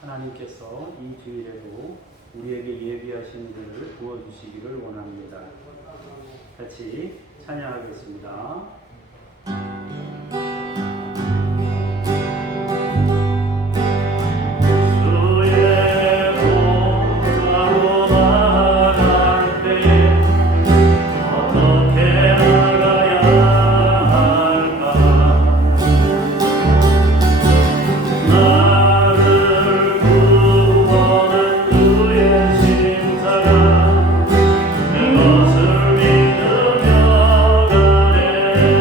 하나님께서 이 주일에도 우리에게 예비하신 일을 부어주시기를 원합니다. 같이 찬양하겠습니다. 그것을 믿으며 가네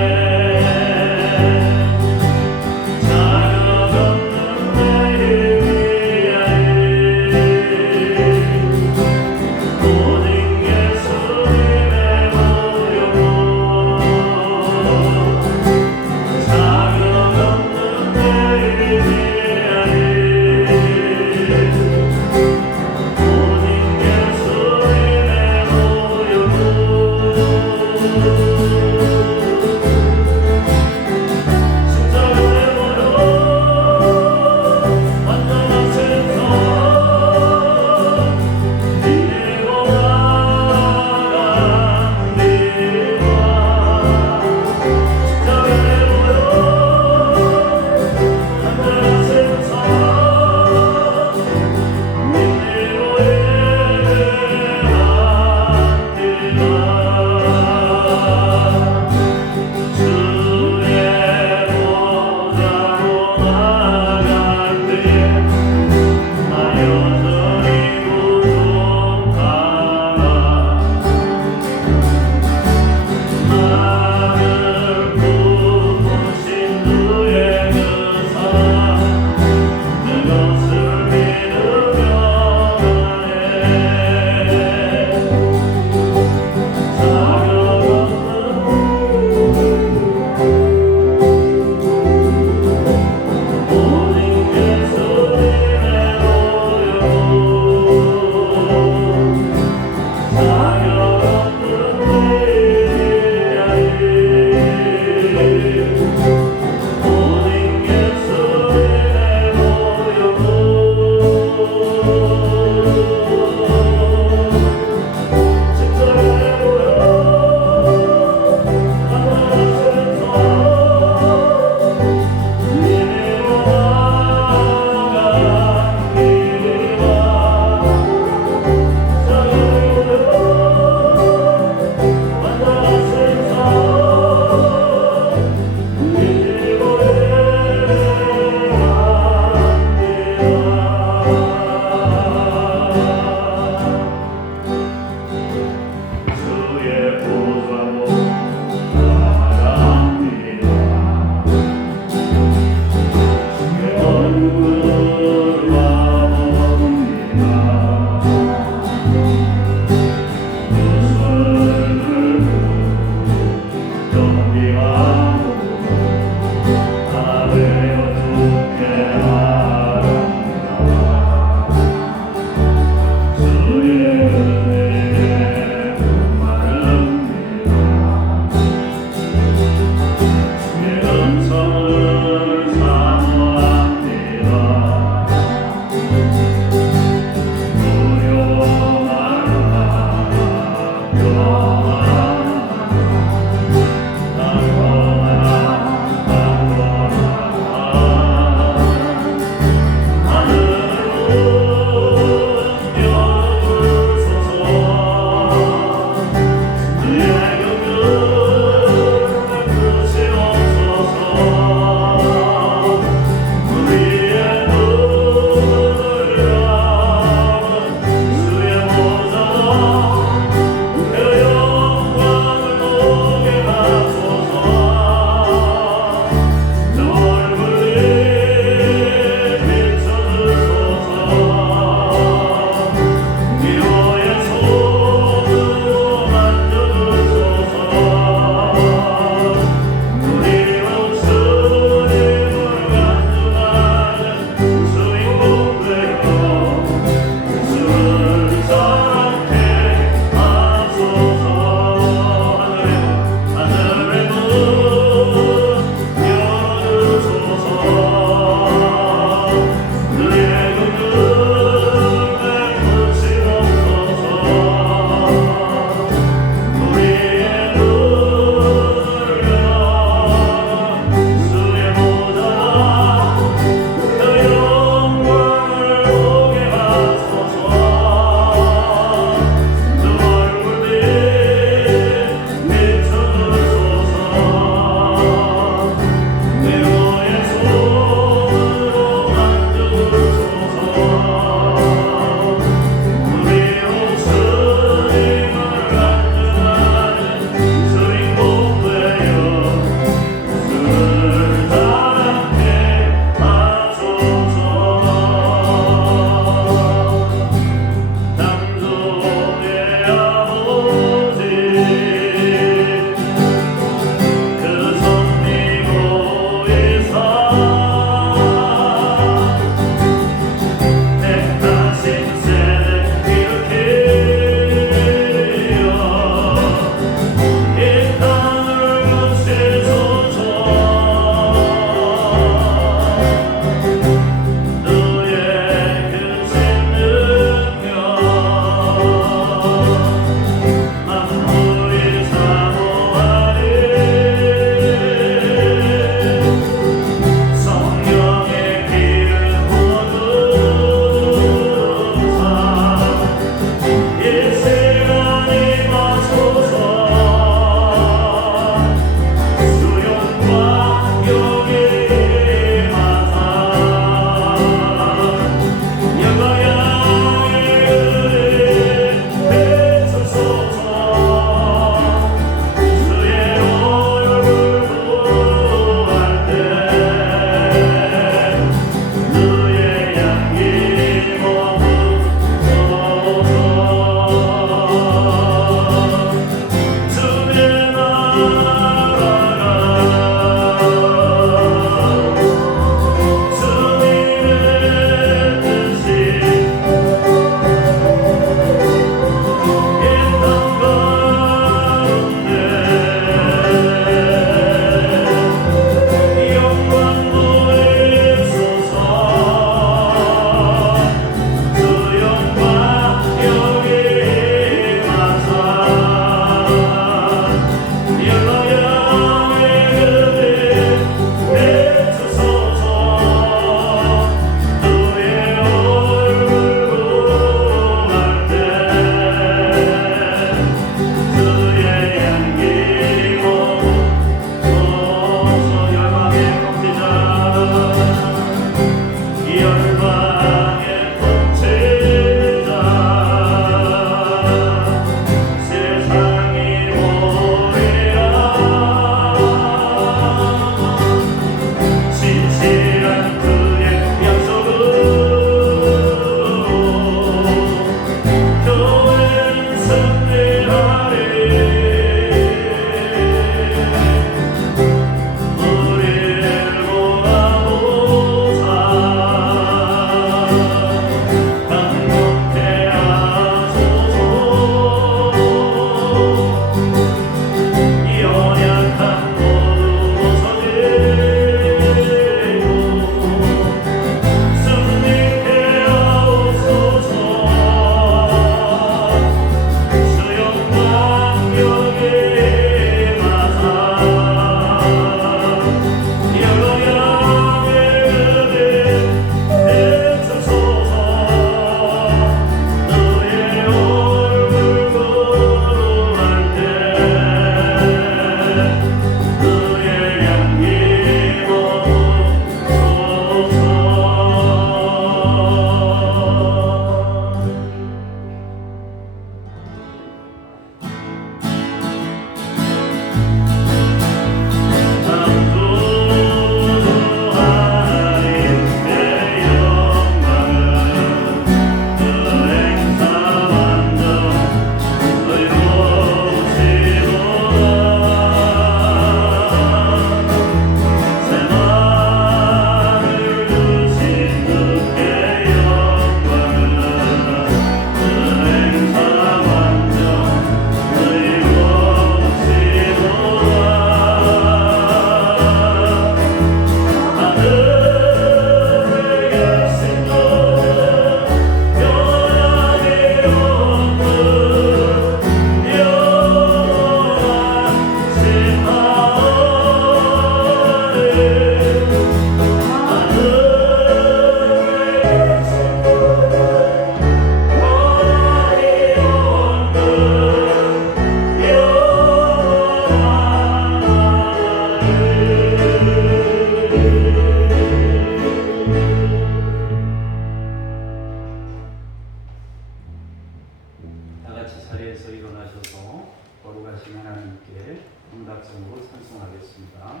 자리에서 일어나셔서 거룩하신 하나님께 응답성으로 찬송하겠습니다.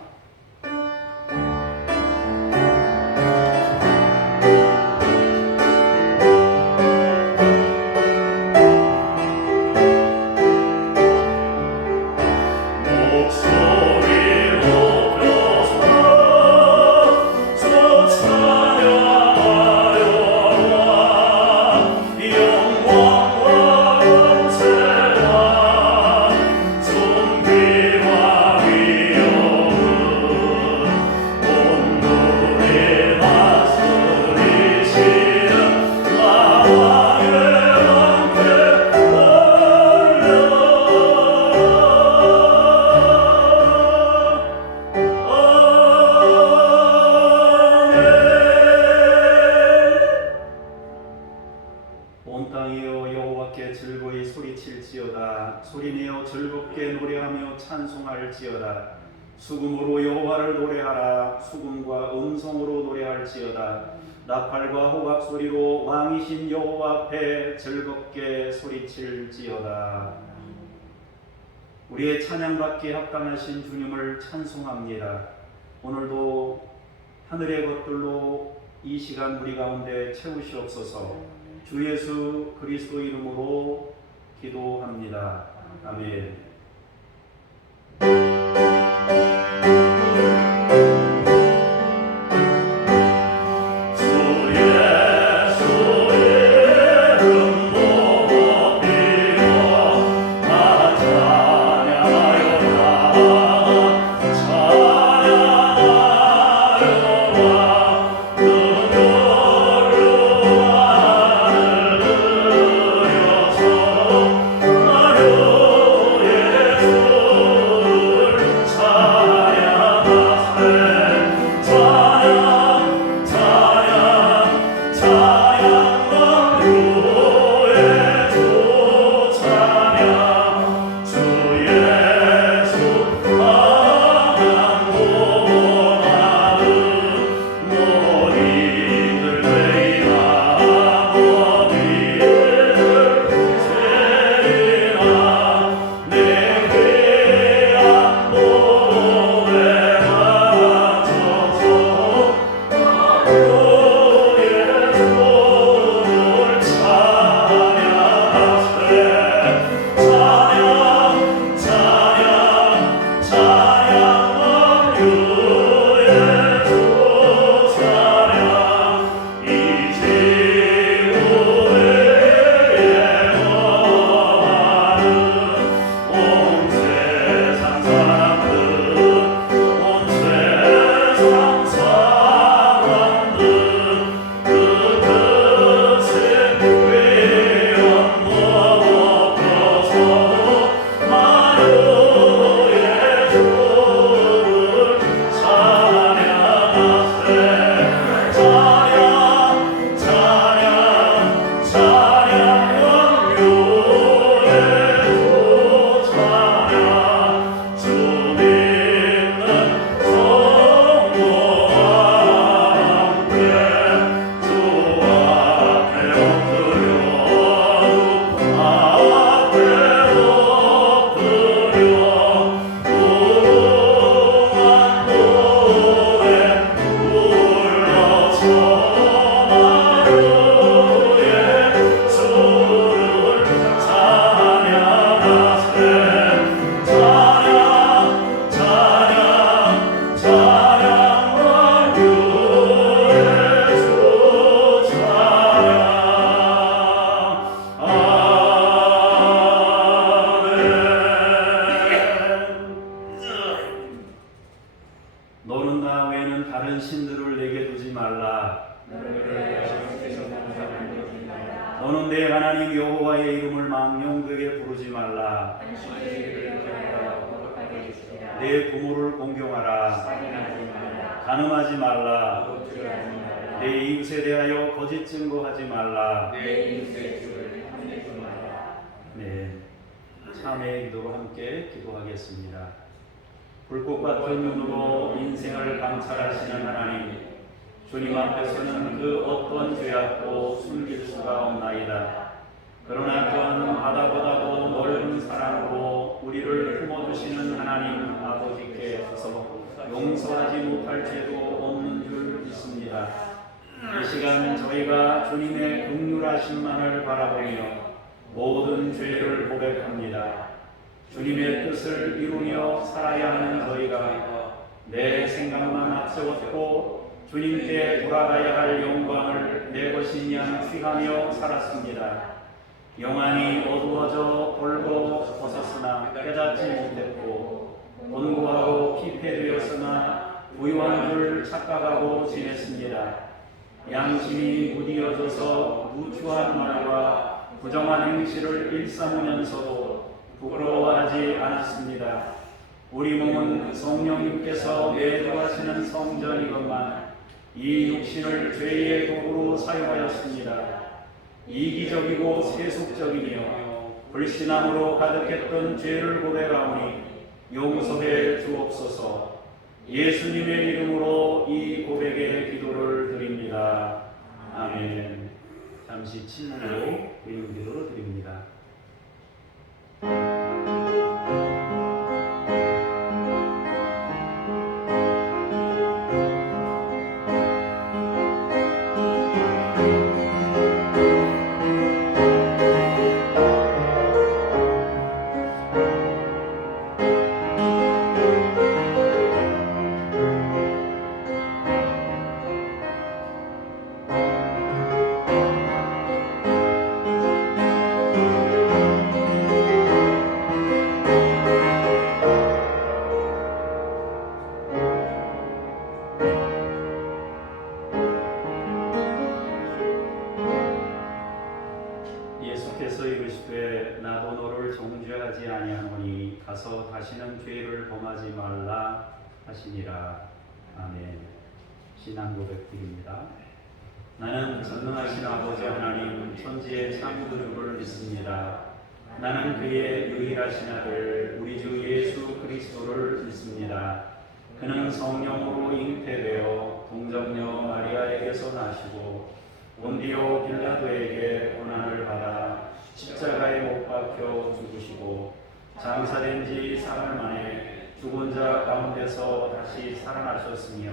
온 땅이여 여호와께 즐거이 소리칠지어다. 소리내어 즐겁게 노래하며 찬송할지어다. 수금으로 여호와를 노래하라. 수금과 음성으로 노래할지어다. 나팔과 호각 소리로 왕이신 여호와 앞에 즐겁게 소리칠지어다. 우리의 찬양받기에 합당하신 주님을 찬송합니다. 오늘도 하늘의 것들로 이 시간 우리 가운데 채우시옵소서. 주 예수 그리스도 이름으로 기도합니다. 아멘. 너는 나 외에는 다른 신들을 내게 두지 말라. 너는 내 하나님 여호와의 이름을 망령되게 부르지 말라. 내 부모를 공경하라. 간음하지 말라. 내 이웃에 대하여 거짓 증거하지 말라. 네, 참회의 기도로 함께 기도하겠습니다. 불꽃 같은 눈으로 인생을 관찰하시는 하나님, 주님 앞에서는 그 어떤 죄악도 숨길 수가 없나이다. 그러나 또한 바다보다도 넓은 사랑으로 우리를 품어주시는 하나님 아버지께서 용서하지 못할 죄도 없는 줄 믿습니다. 이 시간 저희가 주님의 긍휼하심만을 바라보며 모든 죄를 고백합니다. 주님의 뜻을 이루며 살아야 하는 저희가 내 생각만 앞세웠고 주님께 돌아가야 할 영광을 내 것인 양 취하며 살았습니다. 영안이 어두워져 벌고 벗었으나 깨닫지 못했고 곤고하고 피폐되었으나 부유한 줄 착각하고 지냈습니다. 양심이 무디어져서 누추한 말과 부정한 행실을 일삼으면서도 부끄러워하지 않았습니다. 우리 몸은 성령님께서 내주하시는 성전이건만 이 육신을 죄의 도구로 사용하였습니다. 이기적이고 세속적이며 불신앙으로 가득했던 죄를 고백하오니 용서해 주옵소서. 예수님의 이름으로 이 고백의 기도를 드립니다. 아멘. 잠시 침묵으로 개인 기도로 드립니다. 예수께서 이르시되 나도 너를 정죄하지 아니하노니 가서 다시는 죄를 범하지 말라 하시니라. 아멘. 신앙 고백드립니다. 나는 전능하신 아버지 하나님 천지의 창조주를 믿습니다. 나는 그의 유일하신 아들 우리 주 예수 그리스도를 믿습니다. 그는 성령으로 잉태되어 동정녀 마리아에게서 나시고 본디오 빌라도에게 고난을 받아 십자가에 못 박혀 죽으시고 장사된 지 사흘 만에 죽은 자 가운데서 다시 살아나셨으며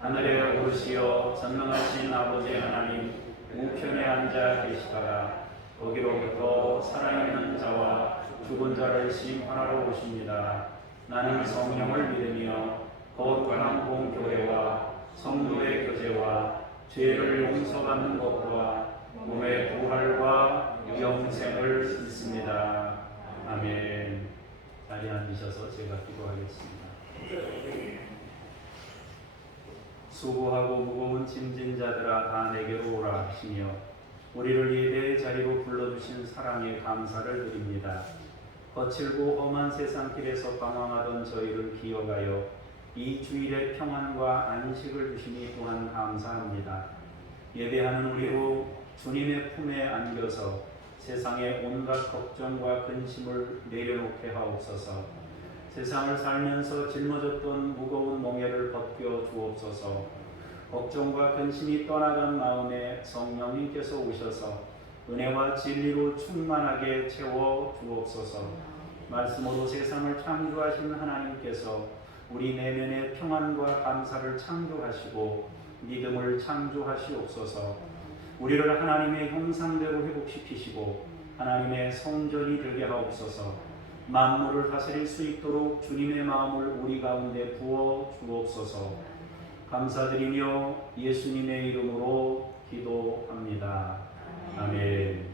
하늘에 오르시어 전능하신 아버지 하나님 우편에 앉아 계시다가 거기로부터 살아있는 자와 죽은 자를 심판하러 오십니다. 나는 성령을 믿으며 거룩한 공교회와 성도의 교제와 죄를 용서받는 것과 몸의 부활과 영생을 믿습니다. 아멘. 자리에 앉으셔서 제가 기도하겠습니다. 수고하고 무거운 짐진 자들아 다 내게로 오라 하시며 우리를 예배의 자리로 불러주신 사랑에 감사를 드립니다. 거칠고 험한 세상 길에서 방황하던 저희를 기억하여 이 주일의 평안과 안식을 주시니 또한 감사합니다. 예배하는 우리로 주님의 품에 안겨서 세상의 온갖 걱정과 근심을 내려놓게 하옵소서. 세상을 살면서 짊어졌던 무거운 멍에를 벗겨 주옵소서. 걱정과 근심이 떠나간 마음에 성령님께서 오셔서 은혜와 진리로 충만하게 채워 주옵소서. 말씀으로 세상을 창조하신 하나님께서 우리 내면의 평안과 감사를 창조하시고 믿음을 창조하시옵소서. 우리를 하나님의 형상대로 회복시키시고 하나님의 성전이 되게 하옵소서. 만물을 다스릴 수 있도록 주님의 마음을 우리 가운데 부어 주옵소서. 감사드리며 예수님의 이름으로 기도합니다. 아멘.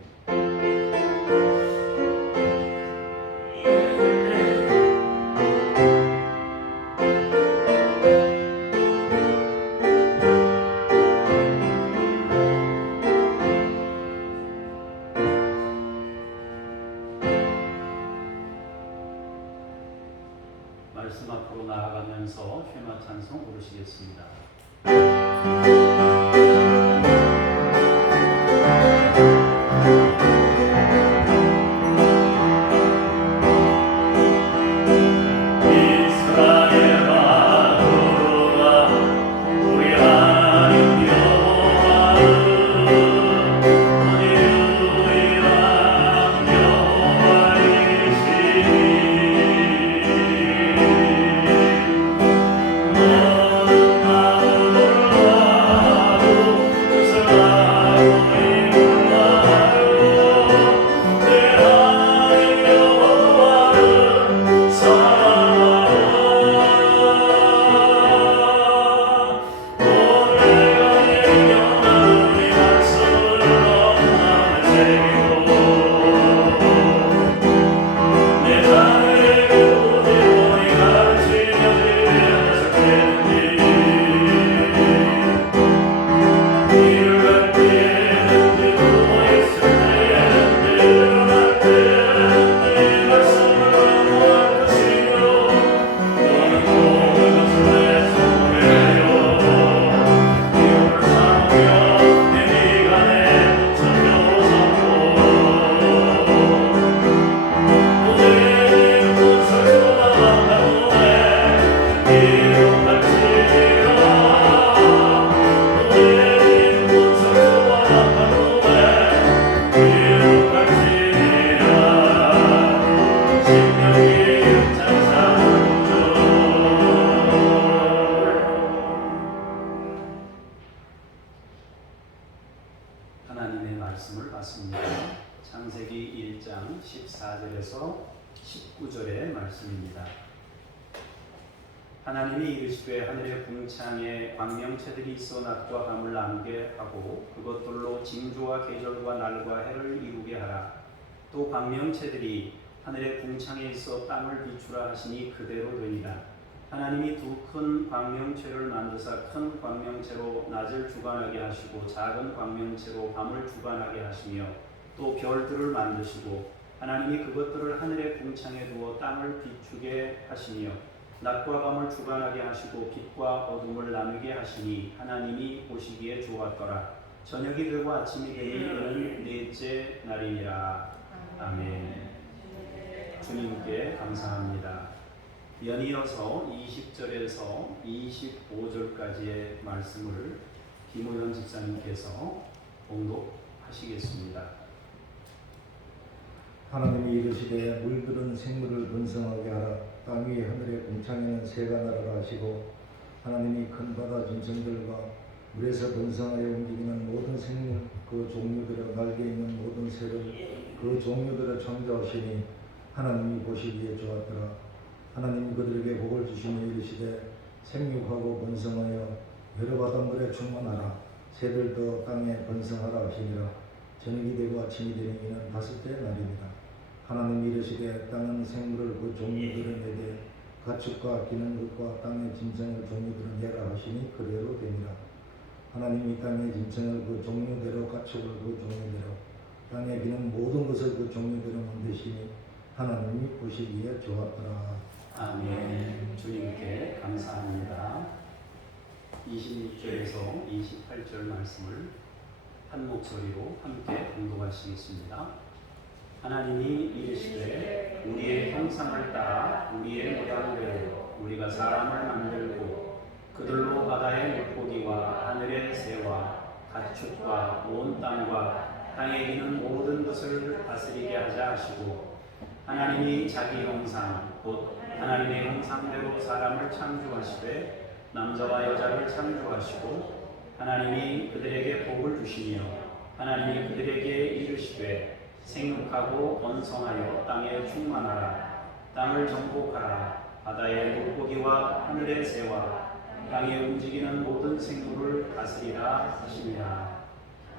말씀 앞으로 나아가면서 쉐마 찬송 부르시겠습니다. 우리 하나님 여호와는 어디 유일하신 창세기 1장 14절에서 19절의 말씀입니다. 하나님이 이르시되 하늘의 궁창에 광명체들이 있어 낮과 밤을 나누게 하고 그것들로 징조와 계절과 날과 해를 이루게 하라. 또 광명체들이 하늘의 궁창에 있어 땅을 비추라 하시니 그대로 되니라. 하나님이 두 큰 광명체를 만드사 큰 광명체로 낮을 주관하게 하시고 작은 광명체로 밤을 주관하게 하시며 또 별들을 만드시고 하나님이 그것들을 하늘의 궁창에 두어 땅을 비추게 하시며 낮과 밤을 주관하게 하시고 빛과 어둠을 나누게 하시니 하나님이 보시기에 좋았더라. 저녁이 되고 아침이 되니 이는 넷째 날이니라. 아멘. 주님께 감사합니다. 연이어서 20절에서 25절까지의 말씀을 김호연 집사님께서 봉독하시겠습니다. 하나님이 이르시되 물들은 생물을 번성하게 하라. 땅 위에 하늘의 궁창에는 새가 날아라 하시고 하나님이 큰 바다 짐승들과 물에서 번성하여 움직이는 모든 생물 그 종류들의 날개 있는 모든 새를 그 종류들을 창조하시니 하나님이 보시기에 좋았더라. 하나님이 그들에게 복을 주시니 이르시되 생육하고 번성하여 여러 바닷물에 충만하라. 새들도 땅에 번성하라 하시니라. 저녁이 되고 아침이 되니 이는 다섯째 날입니다. 하나님이 이르시되 땅은 생물을 그 종류들을 내되 가축과 기는 것과 땅의 짐승을 종류들을 내라 하시니 그대로 되니라. 하나님이 땅의 짐승을 그 종류대로 가축을 그 종류대로 땅에 기는 모든 것을 그 종류대로 만드시니 하나님이 보시기에 좋았더라. 아멘. 주님께 감사합니다. 26절에서 28절 말씀을 한 목소리로 함께 봉독하시겠습니다. 하나님이 이르시되 우리의 형상을 따라 우리의 모양대로 우리가 사람을 만들고 그들로 바다의 물고기와 하늘의 새와 가축과 온 땅과 땅에 기는 모든 것을 다스리게 하자 하시고 하나님이 자기 형상 곧 하나님의 형상대로 사람을 창조하시되 남자와 여자를 창조하시고 하나님이 그들에게 복을 주시며 하나님이 그들에게 이르시되 생육하고 번성하여 땅에 충만하라. 땅을 정복하라. 바다의 물고기와 하늘의 새와 땅에 움직이는 모든 생물을 다스리라 하시니라.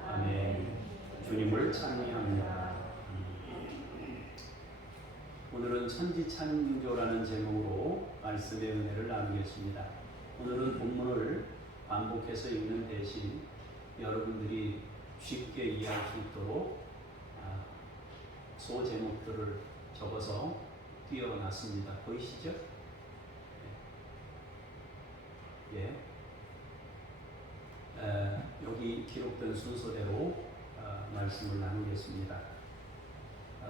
아멘. 주님을 찬미합니다. 오늘은 천지창조라는 제목으로 말씀의 은혜를 나누겠습니다. 오늘은 본문을 반복해서 읽는 대신 여러분들이 쉽게 이해할 수 있도록 소제목들을 적어서 띄워놨습니다. 보이시죠? 예. 여기 기록된 순서대로 말씀을 나누겠습니다.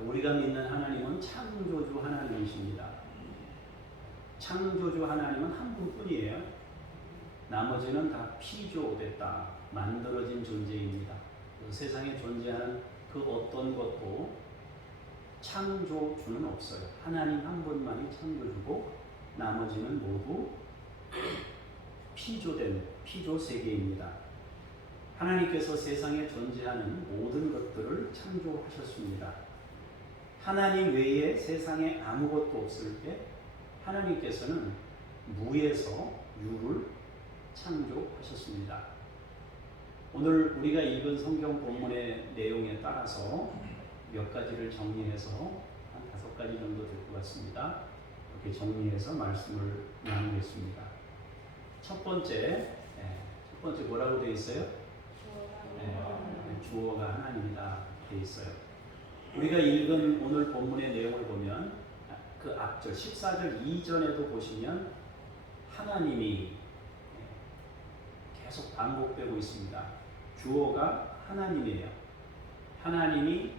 우리가 믿는 하나님은 창조주 하나님이십니다. 창조주 하나님은 한 분뿐이에요. 나머지는 다 피조됐다, 만들어진 존재입니다. 세상에 존재하는 그 어떤 것도 창조주는 없어요. 하나님 한 분만이 창조주고 나머지는 모두 피조된 피조 세계입니다. 하나님께서 세상에 존재하는 모든 것들을 창조하셨습니다. 하나님 외에 세상에 아무것도 없을 때 하나님께서는 무에서 유를 창조하셨습니다. 오늘 우리가 읽은 성경 본문의 내용에 따라서 몇 가지를 정리해서 한 5가지 정도 될 것 같습니다. 이렇게 정리해서 말씀을 나누겠습니다. 첫 번째 뭐라고 되어 있어요? 주어가 하나님이다 되어 있어요. 우리가 읽은 오늘 본문의 내용을 보면 그 앞절 14절 이전에도 보시면 하나님이 계속 반복되고 있습니다. 주어가 하나님이에요. 하나님이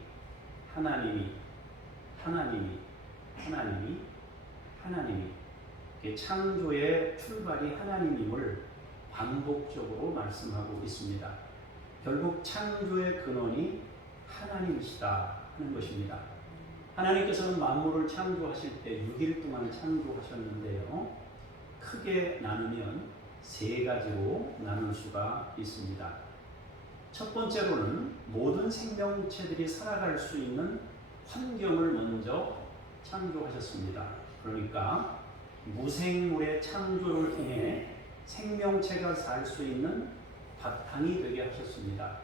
창조의 출발이 하나님임을 반복적으로 말씀하고 있습니다. 결국 창조의 근원이 하나님이시다 하는 것입니다. 하나님께서는 만물을 창조하실 때 6일 동안 창조하셨는데요. 크게 나누면 3가지로 나눌 수가 있습니다. 첫 번째로는 모든 생명체들이 살아갈 수 있는 환경을 먼저 창조하셨습니다. 그러니까 무생물의 창조를 통해 생명체가 살 수 있는 바탕이 되게 하셨습니다.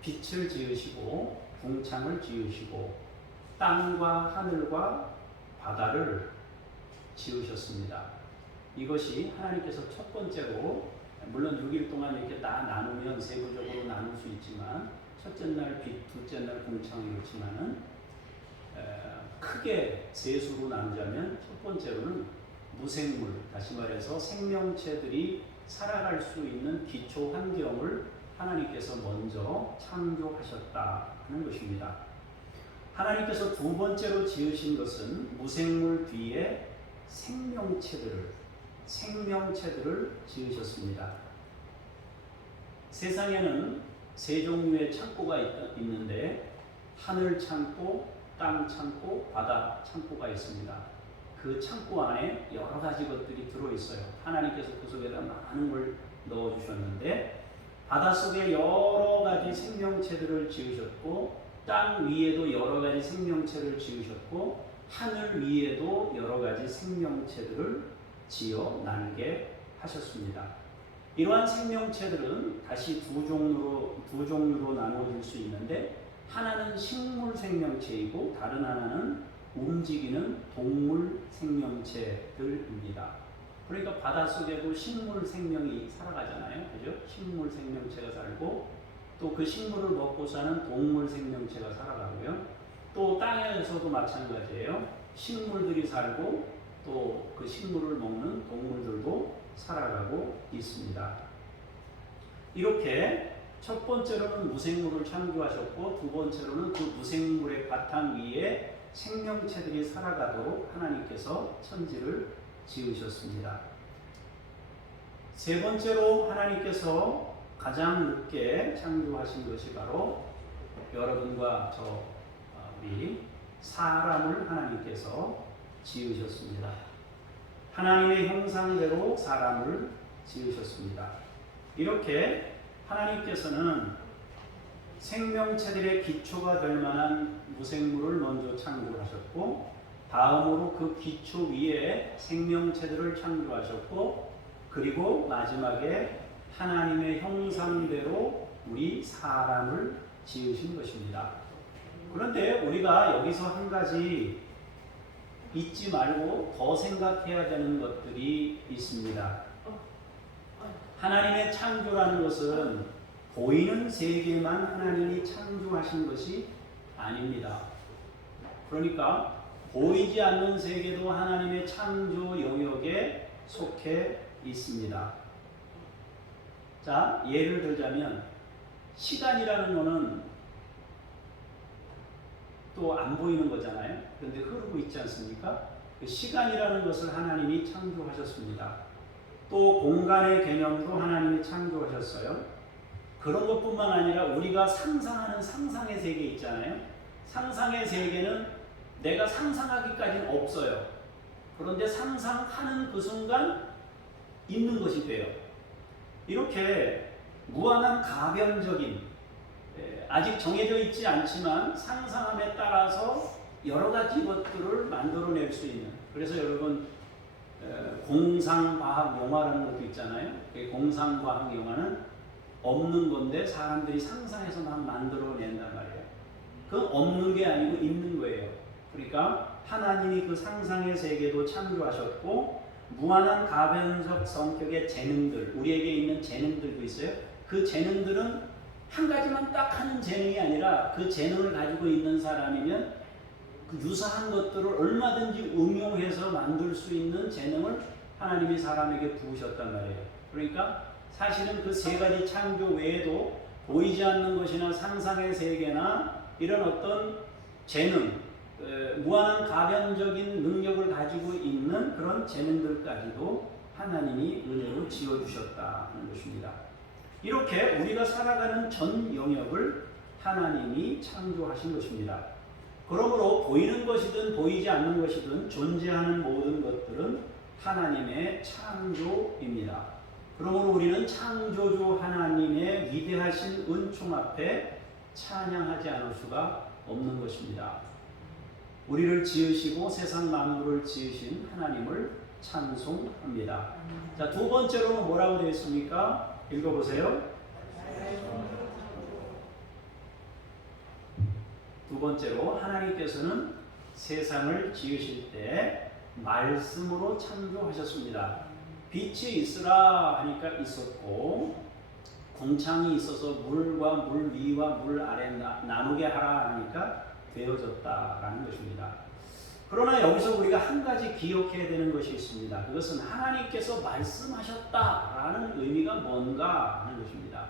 빛을 지으시고 궁창을 지으시고 땅과 하늘과 바다를 지으셨습니다. 이것이 하나님께서 첫 번째로, 물론 6일 동안 이렇게 다 나누면 세부적으로 나눌 수 있지만 첫째 날 빛, 둘째 날 궁창 이렇지만은 크게 세수로 나누자면 첫 번째로는 무생물, 다시 말해서 생명체들이 살아갈 수 있는 기초 환경을 하나님께서 먼저 창조하셨다 하는 것입니다. 하나님께서 두 번째로 지으신 것은 무생물 뒤에 생명체들을 지으셨습니다. 세상에는 세 종류의 창고가 있는데 하늘 창고, 땅 창고, 바다 창고가 있습니다. 그 창고 안에 여러 가지 것들이 들어있어요. 하나님께서 그 속에다 많은 걸 넣어주셨는데 바닷속에 여러 가지 생명체들을 지으셨고 땅 위에도 여러 가지 생명체를 지으셨고 하늘 위에도 여러 가지 생명체들을 지어 나누게 하셨습니다. 이러한 생명체들은 다시 두 종류로 나누어질 수 있는데 하나는 식물 생명체이고 다른 하나는 움직이는 동물 생명체들입니다. 그러니까 바닷속에도 식물 생명이 살아가잖아요. 그죠? 식물 생명체가 살고 또 그 식물을 먹고 사는 동물 생명체가 살아가고요. 또 땅에서도 마찬가지예요. 식물들이 살고 또 그 식물을 먹는 동물들도 살아가고 있습니다. 이렇게 첫 번째로는 무생물을 창조하셨고 두 번째로는 그 무생물의 바탕 위에 생명체들이 살아가도록 하나님께서 천지를 지으셨습니다. 세 번째로 하나님께서 가장 늦게 창조하신 것이 바로 여러분과 우리 사람을 하나님께서 지으셨습니다. 하나님의 형상대로 사람을 지으셨습니다. 이렇게 하나님께서는 생명체들의 기초가 될 만한 무생물을 먼저 창조하셨고 다음으로 그 기초 위에 생명체들을 창조하셨고 그리고 마지막에 하나님의 형상대로 우리 사람을 지으신 것입니다. 그런데 우리가 여기서 한 가지 잊지 말고 더 생각해야 되는 것들이 있습니다. 하나님의 창조라는 것은 보이는 세계만 하나님이 창조하신 것이 아닙니다. 그러니까 보이지 않는 세계도 하나님의 창조 영역에 속해 있습니다. 자, 예를 들자면 시간이라는 것은 또 안 보이는 거잖아요. 그런데 흐르고 있지 않습니까? 그 시간이라는 것을 하나님이 창조하셨습니다. 또 공간의 개념도 하나님이 창조하셨어요. 그런 것뿐만 아니라 우리가 상상하는 상상의 세계 있잖아요. 상상의 세계는 내가 상상하기까지는 없어요. 그런데 상상하는 그 순간 있는 것이 돼요. 이렇게 무한한 가변적인, 아직 정해져 있지 않지만 상상함에 따라서 여러 가지 것들을 만들어낼 수 있는, 그래서 여러분 공상과학 영화라는 것도 있잖아요. 공상과학 영화는 없는 건데 사람들이 상상해서 막 만들어낸단 말이에요. 그건 없는 게 아니고 있는 거예요. 그러니까 하나님이 그 상상의 세계도 창조하셨고 무한한 가변적 성격의 재능들, 우리에게 있는 재능들도 있어요. 그 재능들은 한 가지만 딱 하는 재능이 아니라 그 재능을 가지고 있는 사람이면 그 유사한 것들을 얼마든지 응용해서 만들 수 있는 재능을 하나님이 사람에게 부으셨단 말이에요. 그러니까 사실은 그 세 가지 창조 외에도 보이지 않는 것이나 상상의 세계나 이런 어떤 재능, 무한한 가변적인 능력을 가지고 있는 그런 재능들까지도 하나님이 은혜로 지어주셨다는 것입니다. 이렇게 우리가 살아가는 전 영역을 하나님이 창조하신 것입니다. 그러므로 보이는 것이든 보이지 않는 것이든 존재하는 모든 것들은 하나님의 창조입니다. 그러므로 우리는 창조주 하나님의 위대하신 은총 앞에 찬양하지 않을 수가 없는 것입니다. 우리를 지으시고 세상 만물을 지으신 하나님을 찬송합니다. 자, 두 번째로는 뭐라고 되어 있습니까? 읽어보세요. 두 번째로 하나님께서는 세상을 지으실 때 말씀으로 창조하셨습니다. 빛이 있으라 하니까 있었고, 궁창이 있어서 물과 물 위와 물 아래 나누게 하라 하니까 되어졌다라는 것입니다. 그러나 여기서 우리가 한 가지 기억해야 되는 것이 있습니다. 그것은 하나님께서 말씀하셨다라는 의미가 뭔가 하는 것입니다.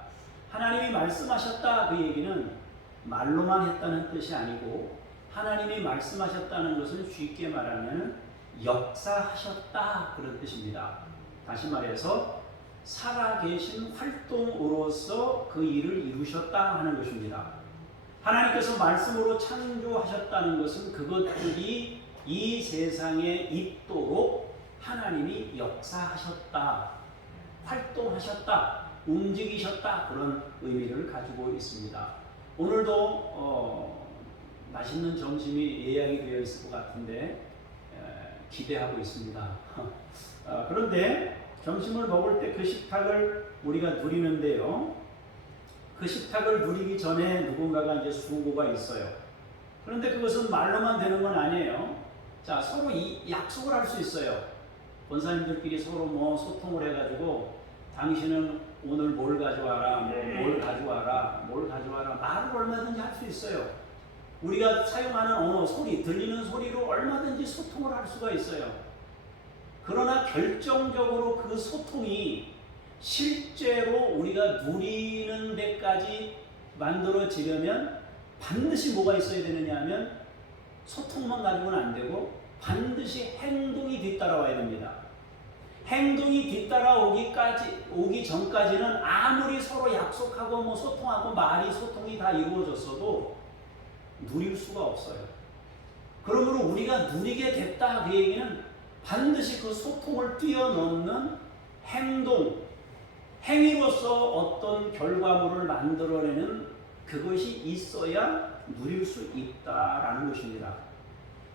하나님이 말씀하셨다 그 얘기는 말로만 했다는 뜻이 아니고, 하나님이 말씀하셨다는 것은 쉽게 말하면 역사하셨다 그런 뜻입니다. 다시 말해서 살아계신 활동으로서 그 일을 이루셨다 하는 것입니다. 하나님께서 말씀으로 창조하셨다는 것은 그것들이 이 세상에 있도록 하나님이 역사하셨다, 활동하셨다, 움직이셨다 그런 의미를 가지고 있습니다. 오늘도 맛있는 점심이 예약이 되어 있을 것 같은데 기대하고 있습니다. 그런데 점심을 먹을 때 그 식탁을 우리가 누리는데요. 그 식탁을 누리기 전에 누군가가 이제 수고가 있어요. 그런데 그것은 말로만 되는 건 아니에요. 자, 서로 약속을 할 수 있어요. 권사님들끼리 서로 뭐 소통을 해가지고 당신은 오늘 뭘 가져와라, 뭘 가져와라, 뭘 가져와라 말을 얼마든지 할 수 있어요. 우리가 사용하는 언어, 소리, 들리는 소리로 얼마든지 소통을 할 수가 있어요. 그러나 결정적으로 그 소통이 실제로 우리가 누리는 데까지 만들어지려면 반드시 뭐가 있어야 되느냐 하면 소통만 가지고는 안 되고 반드시 행동이 뒤따라와야 됩니다. 행동이 뒤따라오기 전까지는 아무리 서로 약속하고 뭐 소통하고 말이 소통이 다 이루어졌어도 누릴 수가 없어요. 그러므로 우리가 누리게 됐다 그 얘기는 반드시 그 소통을 뛰어넘는 행동, 행위로서 어떤 결과물을 만들어내는 그것이 있어야 누릴 수 있다라는 것입니다.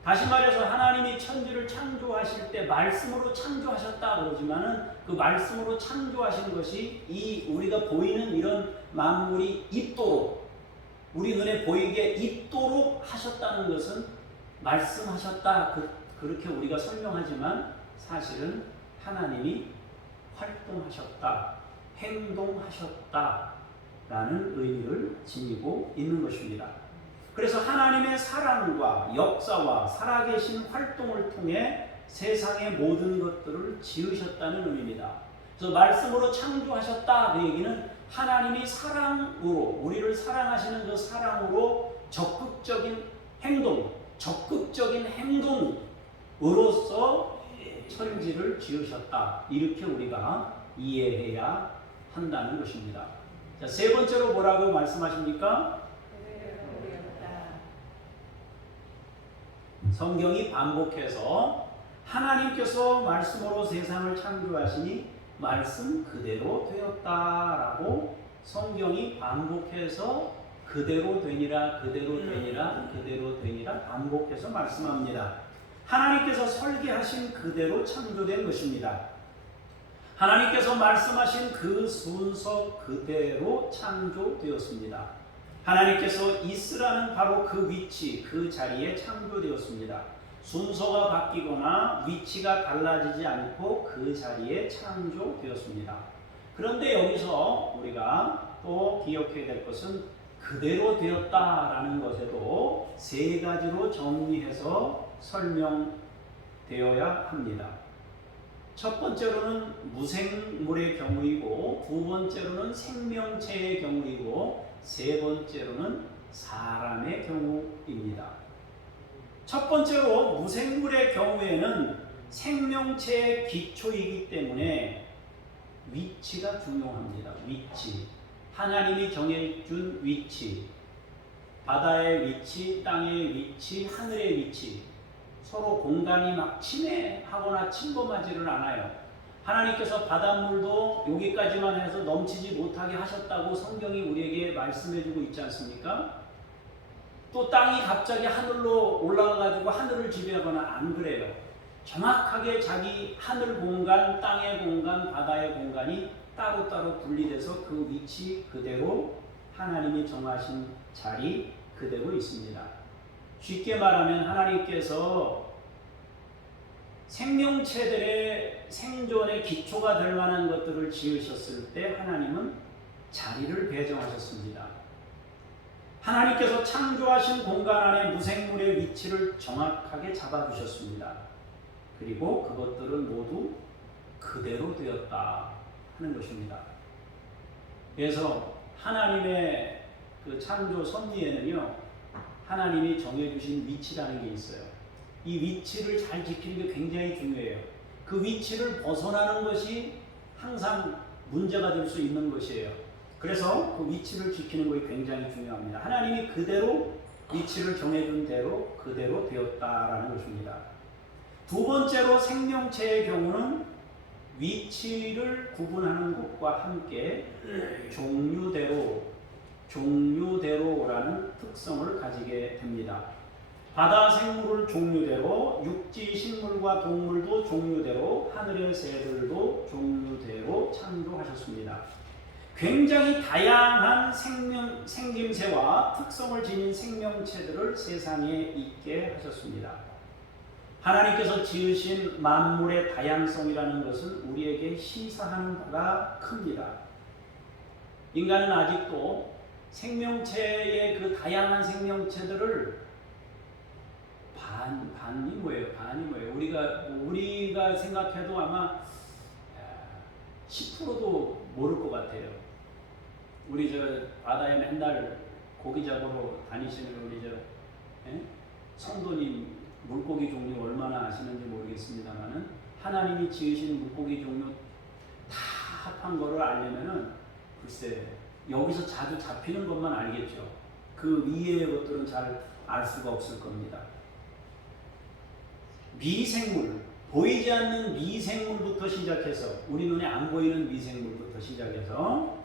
다시 말해서 하나님이 천지를 창조하실 때 말씀으로 창조하셨다 그러지만은 그 말씀으로 창조하신 것이 이 우리가 보이는 이런 만물이 있도록, 우리 눈에 보이게 있도록 하셨다는 것은 말씀하셨다 그렇게 우리가 설명하지만 사실은 하나님이 활동하셨다, 행동하셨다 라는 의미를 지니고 있는 것입니다. 그래서 하나님의 사랑과 역사와 살아계신 활동을 통해 세상의 모든 것들을 지으셨다는 의미입니다. 그래서 말씀으로 창조하셨다 그 얘기는 하나님이 사랑으로, 우리를 사랑하시는 그 사랑으로 적극적인 행동으로서 천지를 지으셨다. 이렇게 우리가 이해해야 한다는 것입니다. 자, 세 번째로 뭐라고 말씀하십니까? 성경이 반복해서 하나님께서 말씀으로 세상을 창조하시니 말씀 그대로 되었다라고 성경이 반복해서 그대로 되니라, 그대로 되니라, 그대로 되니라 반복해서 말씀합니다. 하나님께서 설계하신 그대로 창조된 것입니다. 하나님께서 말씀하신 그 순서 그대로 창조되었습니다. 하나님께서 있으라는 바로 그 위치, 그 자리에 창조되었습니다. 순서가 바뀌거나 위치가 달라지지 않고 그 자리에 창조되었습니다. 그런데 여기서 우리가 또 기억해야 될 것은 그대로 되었다라는 것에도 세 가지로 정리해서 설명되어야 합니다. 첫 번째로는 무생물의 경우이고, 두 번째로는 생명체의 경우이고, 세 번째로는 사람의 경우입니다. 첫 번째로 무생물의 경우에는 생명체의 기초이기 때문에 위치가 중요합니다. 위치. 하나님이 정해준 위치. 바다의 위치, 땅의 위치, 하늘의 위치. 서로 공간이 막 침해하거나 침범하지를 않아요. 하나님께서 바닷물도 여기까지만 해서 넘치지 못하게 하셨다고 성경이 우리에게 말씀해주고 있지 않습니까? 또 땅이 갑자기 하늘로 올라가가지고 하늘을 지배하거나 안 그래요. 정확하게 자기 하늘 공간, 땅의 공간, 바다의 공간이 따로따로 분리돼서 그 위치 그대로 하나님이 정하신 자리 그대로 있습니다. 쉽게 말하면 하나님께서 생명체들의 생존의 기초가 될 만한 것들을 지으셨을 때 하나님은 자리를 배정하셨습니다. 하나님께서 창조하신 공간 안에 무생물의 위치를 정확하게 잡아주셨습니다. 그리고 그것들은 모두 그대로 되었다 하는 것입니다. 그래서 하나님의 그 창조 섭리에는요, 하나님이 정해주신 위치라는 게 있어요. 이 위치를 잘 지키는 게 굉장히 중요해요. 그 위치를 벗어나는 것이 항상 문제가 될 수 있는 것이에요. 그래서 그 위치를 지키는 것이 굉장히 중요합니다. 하나님이 그대로 위치를 정해준 대로 그대로 되었다라는 것입니다. 두 번째로 생명체의 경우는 위치를 구분하는 것과 함께 종류대로라는 특성을 가지게 됩니다. 바다 생물을 종류대로, 육지 식물과 동물도 종류대로, 하늘의 새들도 종류대로 창조하셨습니다. 굉장히 다양한 생김새와 특성을 지닌 생명체들을 세상에 있게 하셨습니다. 하나님께서 지으신 만물의 다양성이라는 것은 우리에게 시사하는 바가 큽니다. 인간은 아직도 생명체의 그 다양한 생명체들을 반이 뭐예요? 우리가 생각해도 아마 10%도 모를 것 같아요. 우리 바다에 맨날 고기 잡으러 다니시는 우리 성도님 물고기 종류 얼마나 아시는지 모르겠습니다만은 하나님이 지으신 물고기 종류 다 합한 거를 알려면은 글쎄 여기서 자주 잡히는 것만 알겠죠. 그 위의 것들은 잘 알 수가 없을 겁니다. 미생물, 보이지 않는 미생물부터 시작해서 우리 눈에 안 보이는 미생물부터 시작해서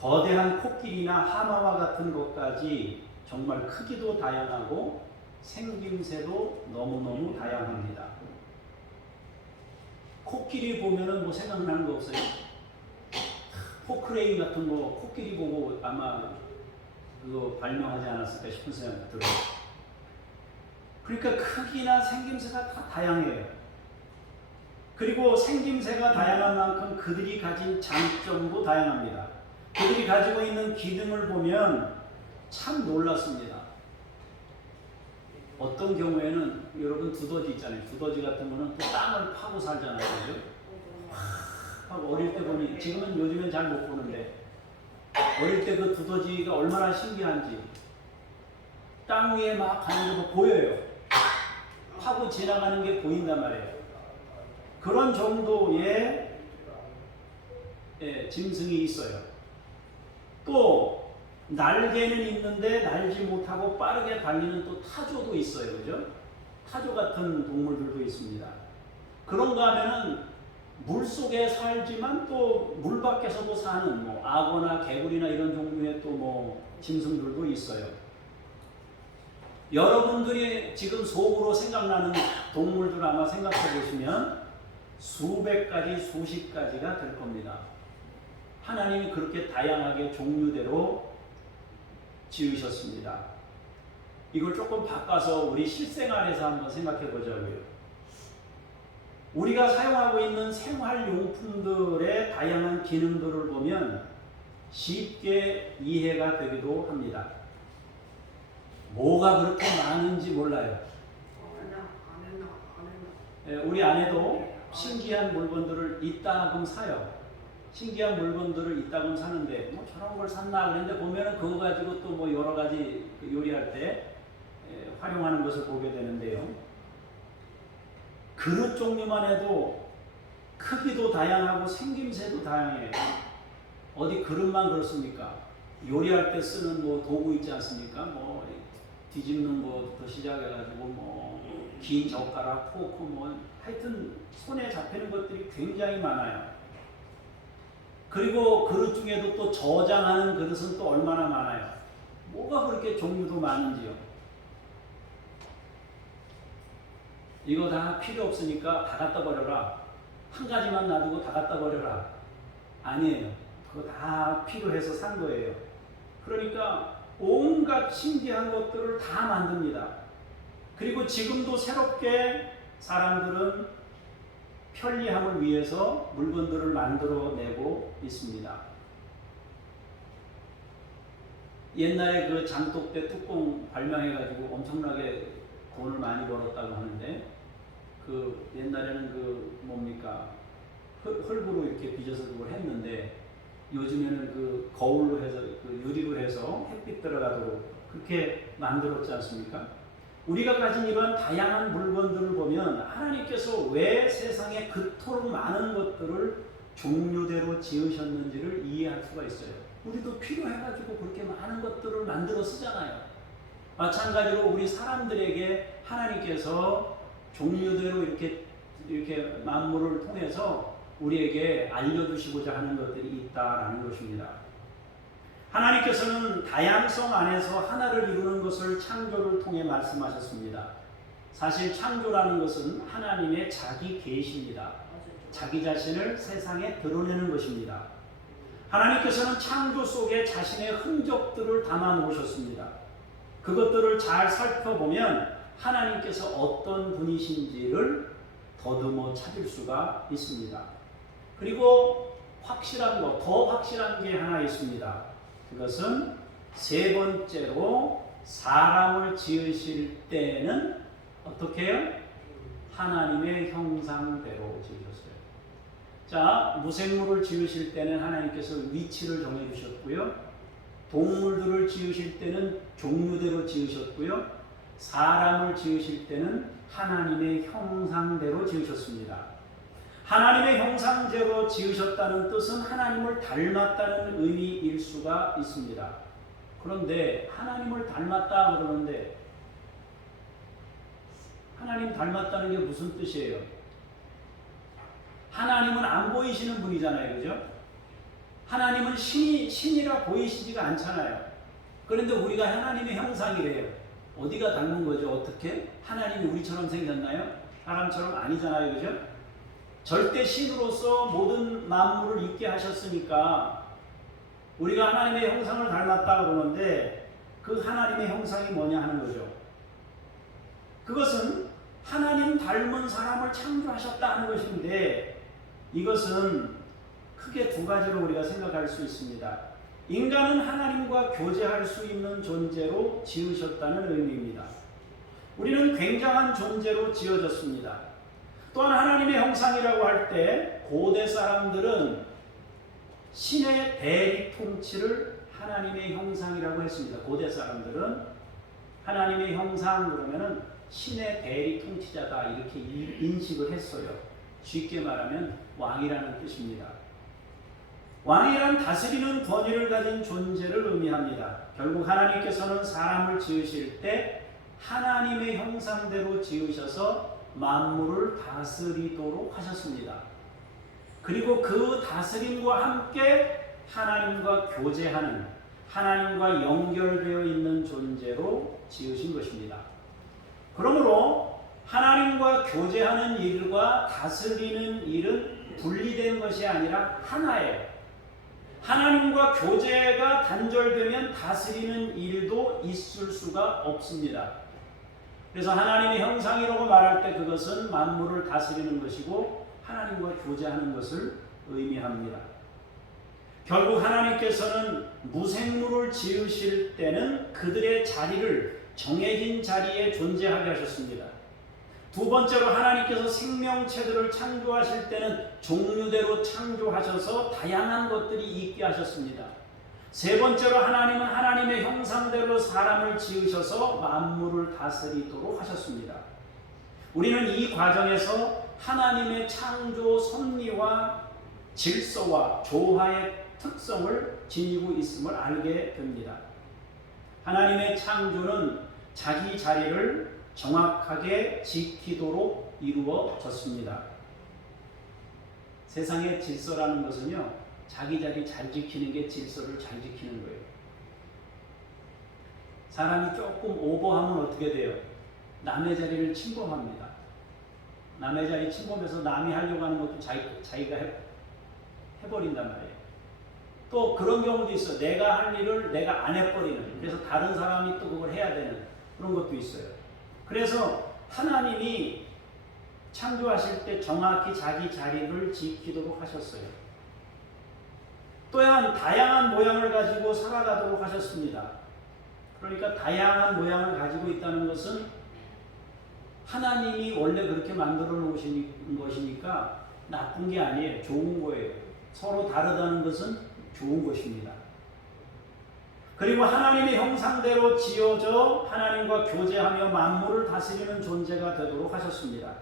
거대한 코끼리나 하마와 같은 것까지 정말 크기도 다양하고 생김새도 너무너무 다양합니다. 코끼리 보면은 뭐 생각나는 거 없어요? 포크레인 같은 거 코끼리 보고 아마 그거 발명하지 않았을까 싶은 생각이 들어요. 그러니까 크기나 생김새가 다 다양해요. 그리고 생김새가 다양한 만큼 그들이 가진 장점도 다양합니다. 그들이 가지고 있는 기능을 보면 참 놀랐습니다. 어떤 경우에는 여러분 두더지 있잖아요. 두더지 같은 거는 또 땅을 파고 살잖아요. 그죠? 하고 어릴 때 보니, 지금은 요즘엔 잘 못 보는데 어릴 때 그 두더지가 얼마나 신기한지 땅 위에 막 가는 거 보여요. 파고 지나가는 게 보인단 말이에요. 그런 정도의 짐승이 있어요. 또 날개는 있는데 날지 못하고 빠르게 달리는 또 타조도 있어요. 그죠? 타조 같은 동물들도 있습니다. 그런가 하면은 물속에 살지만 또 물 밖에서도 사는 뭐 악어나 개구리나 이런 종류의 또 뭐 짐승들도 있어요. 여러분들이 지금 속으로 생각나는 동물들 아마 생각해 보시면 수백 가지, 수십 가지가 될 겁니다. 하나님이 그렇게 다양하게 종류대로 지으셨습니다. 이걸 조금 바꿔서 우리 실생활에서 한번 생각해 보자고요. 우리가 사용하고 있는 생활용품들의 다양한 기능들을 보면 쉽게 이해가 되기도 합니다. 뭐가 그렇게 많은지 몰라요. 우리 아내도 신기한 물건들을 이따금 사요. 신기한 물건들을 이따금 사는데 뭐 저런 걸 샀나 그랬는데 보면은 그거 가지고 또 뭐 여러 가지 요리할 때 활용하는 것을 보게 되는데요. 그릇 종류만 해도 크기도 다양하고 생김새도 다양해요. 어디 그릇만 그렇습니까? 요리할 때 쓰는 뭐 도구 있지 않습니까? 뭐 뒤집는 것부터 시작해가지고 뭐 긴 젓가락, 포크 뭐 하여튼 손에 잡히는 것들이 굉장히 많아요. 그리고 그릇 중에도 또 저장하는 그릇은 또 얼마나 많아요. 뭐가 그렇게 종류도 많은지요. 이거 다 필요 없으니까 다 갖다 버려라. 한 가지만 놔두고 다 갖다 버려라. 아니에요. 그거 다 필요해서 산 거예요. 그러니까 온갖 신기한 것들을 다 만듭니다. 그리고 지금도 새롭게 사람들은 편리함을 위해서 물건들을 만들어내고 있습니다. 옛날에 그 장독대 뚜껑 발명해가지고 엄청나게 돈을 많이 벌었다고 하는데, 그 옛날에는 그 뭡니까 흙으로 이렇게 빚어서 그걸 했는데, 요즘에는 그 거울로 해서 그 유리로 해서 햇빛 들어가도록 그렇게 만들었지 않습니까? 우리가 가진 이런 다양한 물건들을 보면 하나님께서 왜 세상에 그토록 많은 것들을 종류대로 지으셨는지를 이해할 수가 있어요. 우리도 필요해가지고 그렇게 많은 것들을 만들어 쓰잖아요. 마찬가지로 우리 사람들에게 하나님께서 종류대로 이렇게 만물을 통해서 우리에게 알려주시고자 하는 것들이 있다라는 것입니다. 하나님께서는 다양성 안에서 하나를 이루는 것을 창조를 통해 말씀하셨습니다. 사실 창조라는 것은 하나님의 자기 계시입니다. 자기 자신을 세상에 드러내는 것입니다. 하나님께서는 창조 속에 자신의 흔적들을 담아 놓으셨습니다. 그것들을 잘 살펴보면 하나님께서 어떤 분이신지를 더듬어 찾을 수가 있습니다. 그리고 확실한 것, 더 확실한 게 하나 있습니다. 그것은 세 번째로 사람을 지으실 때는 어떻게 해요? 하나님의 형상대로 지으셨어요. 자, 무생물을 지으실 때는 하나님께서 위치를 정해주셨고요. 동물들을 지으실 때는 종류대로 지으셨고요. 사람을 지으실 때는 하나님의 형상대로 지으셨습니다. 하나님의 형상대로 지으셨다는 뜻은 하나님을 닮았다는 의미일 수가 있습니다. 그런데 하나님을 닮았다 그러는데 하나님 닮았다는 게 무슨 뜻이에요? 하나님은 안 보이시는 분이잖아요. 그죠? 하나님은 신이라 보이시지가 않잖아요. 그런데 우리가 하나님의 형상이래요. 어디가 닮은 거죠? 어떻게? 하나님이 우리처럼 생겼나요? 사람처럼 아니잖아요. 그죠? 절대 신으로서 모든 만물을 있게 하셨으니까 우리가 하나님의 형상을 닮았다고 그러는데 그 하나님의 형상이 뭐냐 하는 거죠. 그것은 하나님 닮은 사람을 창조하셨다 하는 것인데, 이것은 크게 두 가지로 우리가 생각할 수 있습니다. 인간은 하나님과 교제할 수 있는 존재로 지으셨다는 의미입니다. 우리는 굉장한 존재로 지어졌습니다. 또한 하나님의 형상이라고 할 때 고대 사람들은 신의 대리 통치를 하나님의 형상이라고 했습니다. 고대 사람들은 하나님의 형상 그러면은 신의 대리 통치자다 이렇게 인식을 했어요. 쉽게 말하면 왕이라는 뜻입니다. 왕이란 다스리는 권위를 가진 존재를 의미합니다. 결국 하나님께서는 사람을 지으실 때 하나님의 형상대로 지으셔서 만물을 다스리도록 하셨습니다. 그리고 그 다스림과 함께 하나님과 교제하는, 하나님과 연결되어 있는 존재로 지으신 것입니다. 그러므로 하나님과 교제하는 일과 다스리는 일은 분리된 것이 아니라 하나예요. 하나님과 교제가 단절되면 다스리는 일도 있을 수가 없습니다. 그래서 하나님의 형상이라고 말할 때 그것은 만물을 다스리는 것이고 하나님과 교제하는 것을 의미합니다. 결국 하나님께서는 무생물을 지으실 때는 그들의 자리를 정해진 자리에 존재하게 하셨습니다. 두 번째로 하나님께서 생명체들을 창조하실 때는 종류대로 창조하셔서 다양한 것들이 있게 하셨습니다. 세 번째로 하나님은 하나님의 형상대로 사람을 지으셔서 만물을 다스리도록 하셨습니다. 우리는 이 과정에서 하나님의 창조 섭리와 질서와 조화의 특성을 지니고 있음을 알게 됩니다. 하나님의 창조는 자기 자리를 정확하게 지키도록 이루어졌습니다. 세상의 질서라는 것은요, 자기 자리 잘 지키는 게 질서를 잘 지키는 거예요. 사람이 조금 오버하면 어떻게 돼요? 남의 자리를 침범합니다. 남의 자리 침범해서 남이 하려고 하는 것도 자기가 해버린단 말이에요. 또 그런 경우도 있어요. 내가 할 일을 내가 안 해버리는, 그래서 다른 사람이 또 그걸 해야 되는 그런 것도 있어요. 그래서 하나님이 창조하실 때 정확히 자기 자리를 지키도록 하셨어요. 또한 다양한 모양을 가지고 살아가도록 하셨습니다. 그러니까 다양한 모양을 가지고 있다는 것은 하나님이 원래 그렇게 만들어 놓으신 것이니까 나쁜 게 아니에요. 좋은 거예요. 서로 다르다는 것은 좋은 것입니다. 그리고 하나님의 형상대로 지어져 하나님과 교제하며 만물을 다스리는 존재가 되도록 하셨습니다.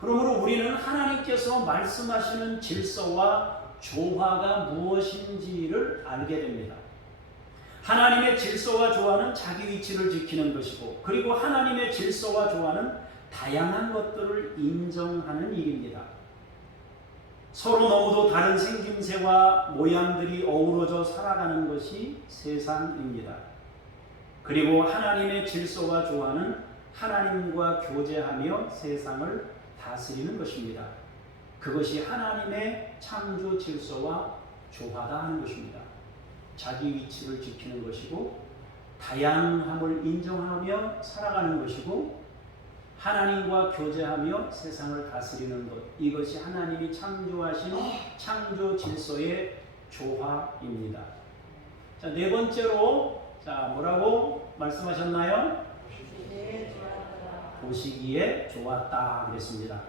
그러므로 우리는 하나님께서 말씀하시는 질서와 조화가 무엇인지를 알게 됩니다. 하나님의 질서와 조화는 자기 위치를 지키는 것이고, 그리고 하나님의 질서와 조화는 다양한 것들을 인정하는 일입니다. 서로 너무도 다른 생김새와 모양들이 어우러져 살아가는 것이 세상입니다. 그리고 하나님의 질서와 조화는 하나님과 교제하며 세상을 다스리는 것입니다. 그것이 하나님의 창조 질서와 조화다 하는 것입니다. 자기 위치를 지키는 것이고, 다양함을 인정하며 살아가는 것이고, 하나님과 교제하며 세상을 다스리는 것, 이것이 하나님이 창조하신 창조 질서의 조화입니다. 자, 네 번째로, 뭐라고 말씀하셨나요? 보시기에 좋았다 그랬습니다.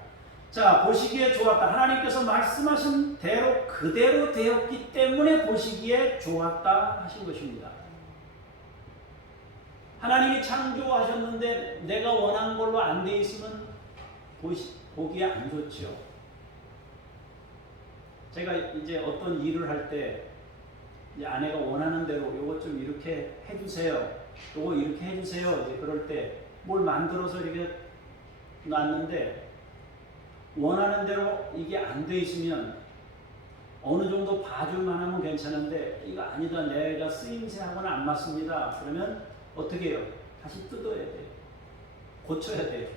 자, 보시기에 좋았다. 하나님께서 말씀하신 대로 그대로 되었기 때문에 보시기에 좋았다 하신 것입니다. 하나님이 창조하셨는데 내가 원한 걸로 안 돼 있으면 보기에 안 좋죠. 제가 이제 어떤 일을 할 때 아내가 원하는 대로 요거 좀 이렇게 해주세요, 요거 이렇게 해주세요, 이제 그럴 때 뭘 만들어서 이렇게 놨는데 원하는 대로 이게 안 돼 있으면 어느 정도 봐줄만 하면 괜찮은데, 이거 아니다, 내가 쓰임새하고는 안 맞습니다. 그러면 어떻게 해요? 다시 뜯어야 돼요. 고쳐야 돼요.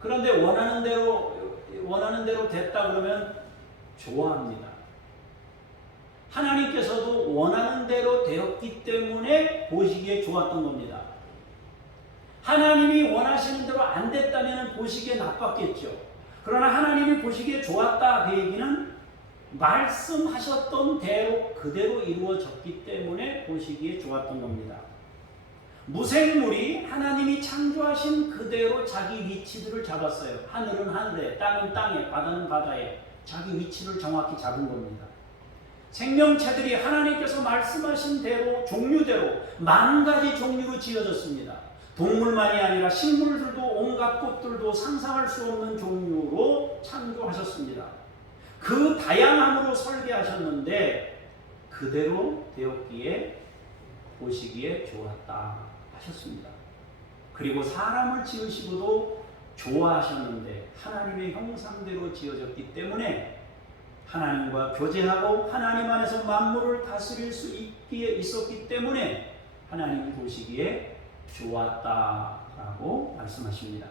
그런데 원하는 대로 됐다 그러면 좋아합니다. 하나님께서도 원하는 대로 되었기 때문에 보시기에 좋았던 겁니다. 하나님이 원하시는 대로 안 됐다면 보시기에 나빴겠죠. 그러나 하나님이 보시기에 좋았다 그 얘기는 말씀하셨던 대로 그대로 이루어졌기 때문에 보시기에 좋았던 겁니다. 무생물이 하나님이 창조하신 그대로 자기 위치들을 잡았어요. 하늘은 하늘에, 땅은 땅에, 바다는 바다에 자기 위치를 정확히 잡은 겁니다. 생명체들이 하나님께서 말씀하신 대로 종류대로 만 가지 종류로 지어졌습니다. 동물만이 아니라 식물들도 온갖 꽃들도 상상할 수 없는 종류로 창조하셨습니다. 그 다양함으로 설계하셨는데 그대로 되었기에 보시기에 좋았다 하셨습니다. 그리고 사람을 지으시고도 좋아하셨는데 하나님의 형상대로 지어졌기 때문에 하나님과 교제하고 하나님 안에서 만물을 다스릴 수 있었기 때문에 하나님이 보시기에 좋았다라고 말씀하십니다.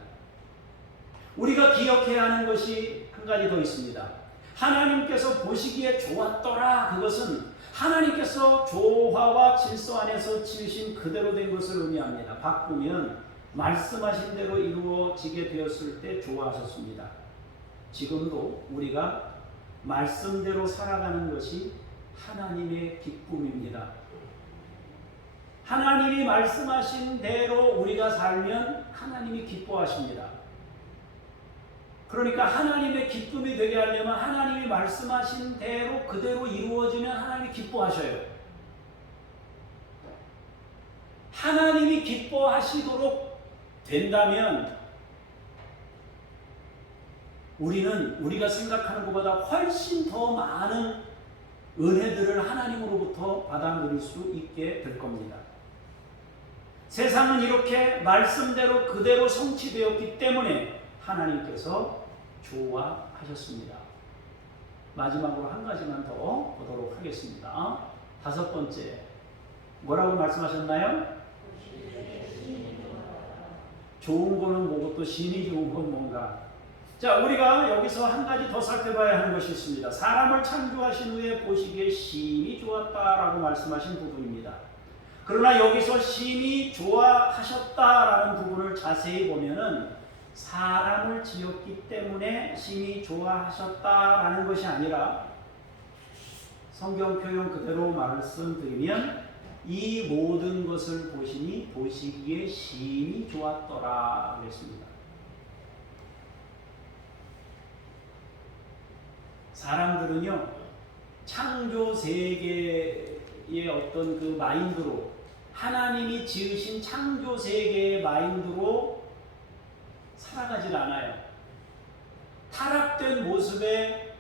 우리가 기억해야 하는 것이 한 가지 더 있습니다. 하나님께서 보시기에 좋았더라, 그것은 하나님께서 조화와 질서 안에서 지으신 그대로 된 것을 의미합니다. 바꾸면 말씀하신 대로 이루어지게 되었을 때 좋아하셨습니다. 지금도 우리가 말씀대로 살아가는 것이 하나님의 기쁨입니다. 하나님이 말씀하신 대로 우리가 살면 하나님이 기뻐하십니다. 그러니까 하나님의 기쁨이 되게 하려면 하나님이 말씀하신 대로 그대로 이루어지면 하나님이 기뻐하셔요. 하나님이 기뻐하시도록 된다면 우리는 우리가 생각하는 것보다 훨씬 더 많은 은혜들을 하나님으로부터 받아 누릴 수 있게 될 겁니다. 세상은 이렇게 말씀대로 그대로 성취되었기 때문에 하나님께서 좋아하셨습니다. 마지막으로 한 가지만 더 보도록 하겠습니다. 5번째, 뭐라고 말씀하셨나요? 좋은 거는 뭐고 또 심히 좋은 건 뭔가. 자, 우리가 여기서 한 가지 더 살펴봐야 하는 것이 있습니다. 사람을 창조하신 후에 보시기에 심히 좋았다라고 말씀하신 부분입니다. 그러나 여기서 심히 좋아하셨다라는 부분을 자세히 보면은 사람을 지었기 때문에 심히 좋아하셨다라는 것이 아니라 성경 표현 그대로 말씀드리면 이 모든 것을 보시니 보시기에 심히 좋았더라 그랬습니다. 사람들은요, 창조 세계의 어떤 그 마인드로, 하나님이 지으신 창조 세계의 마인드로 살아가질 않아요. 타락된 모습의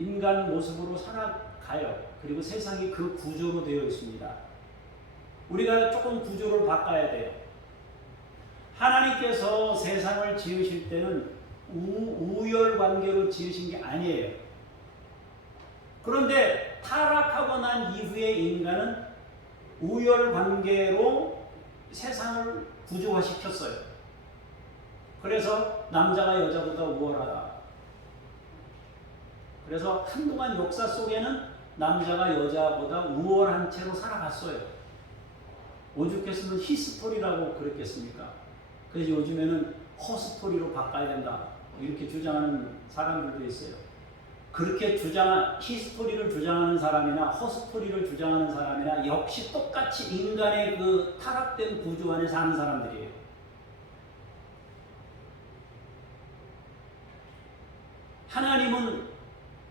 인간 모습으로 살아가요. 그리고 세상이 그 구조로 되어 있습니다. 우리가 조금 구조를 바꿔야 돼요. 하나님께서 세상을 지으실 때는 우열 관계로 지으신 게 아니에요. 그런데 타락하고 난 이후에 인간은 우열 관계로 세상을 구조화시켰어요. 그래서 남자가 여자보다 우월하다. 그래서 한동안 역사 속에는 남자가 여자보다 우월한 채로 살아갔어요. 오죽했으면 히스토리라고 그랬겠습니까? 그래서 요즘에는 허스토리로 바꿔야 된다, 이렇게 주장하는 사람들도 있어요. 그렇게 히스토리를 주장하는 사람이나 허스토리를 주장하는 사람이나 역시 똑같이 인간의 그 타락된 구조 안에 사는 사람들이에요. 하나님은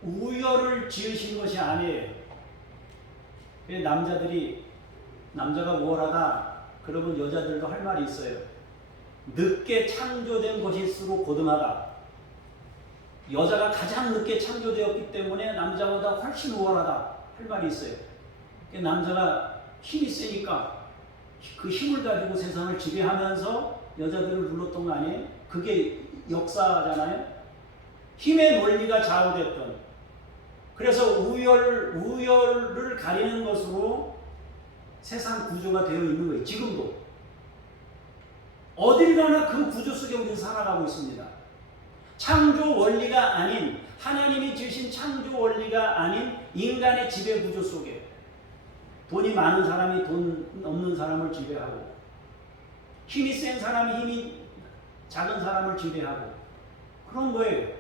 우열을 지으신 것이 아니에요. 남자가 우월하다 그러면 여자들도 할 말이 있어요. 늦게 창조된 것일수록 고등하다. 여자가 가장 늦게 창조되었기 때문에 남자보다 훨씬 우월하다 할 말이 있어요. 남자가 힘이 세니까 그 힘을 가지고 세상을 지배하면서 여자들을 눌렀던 거 아니에요? 그게 역사잖아요. 힘의 논리가 좌우됐던, 그래서 우열을 가리는 것으로 세상 구조가 되어 있는 거예요. 지금도 어딜 가나 그 구조 속에 우리는 살아가고 있습니다. 창조 원리가 아닌, 하나님이 지으신 창조 원리가 아닌 인간의 지배 구조 속에 돈이 많은 사람이 돈 없는 사람을 지배하고, 힘이 센 사람이 힘이 작은 사람을 지배하고 그런 거예요.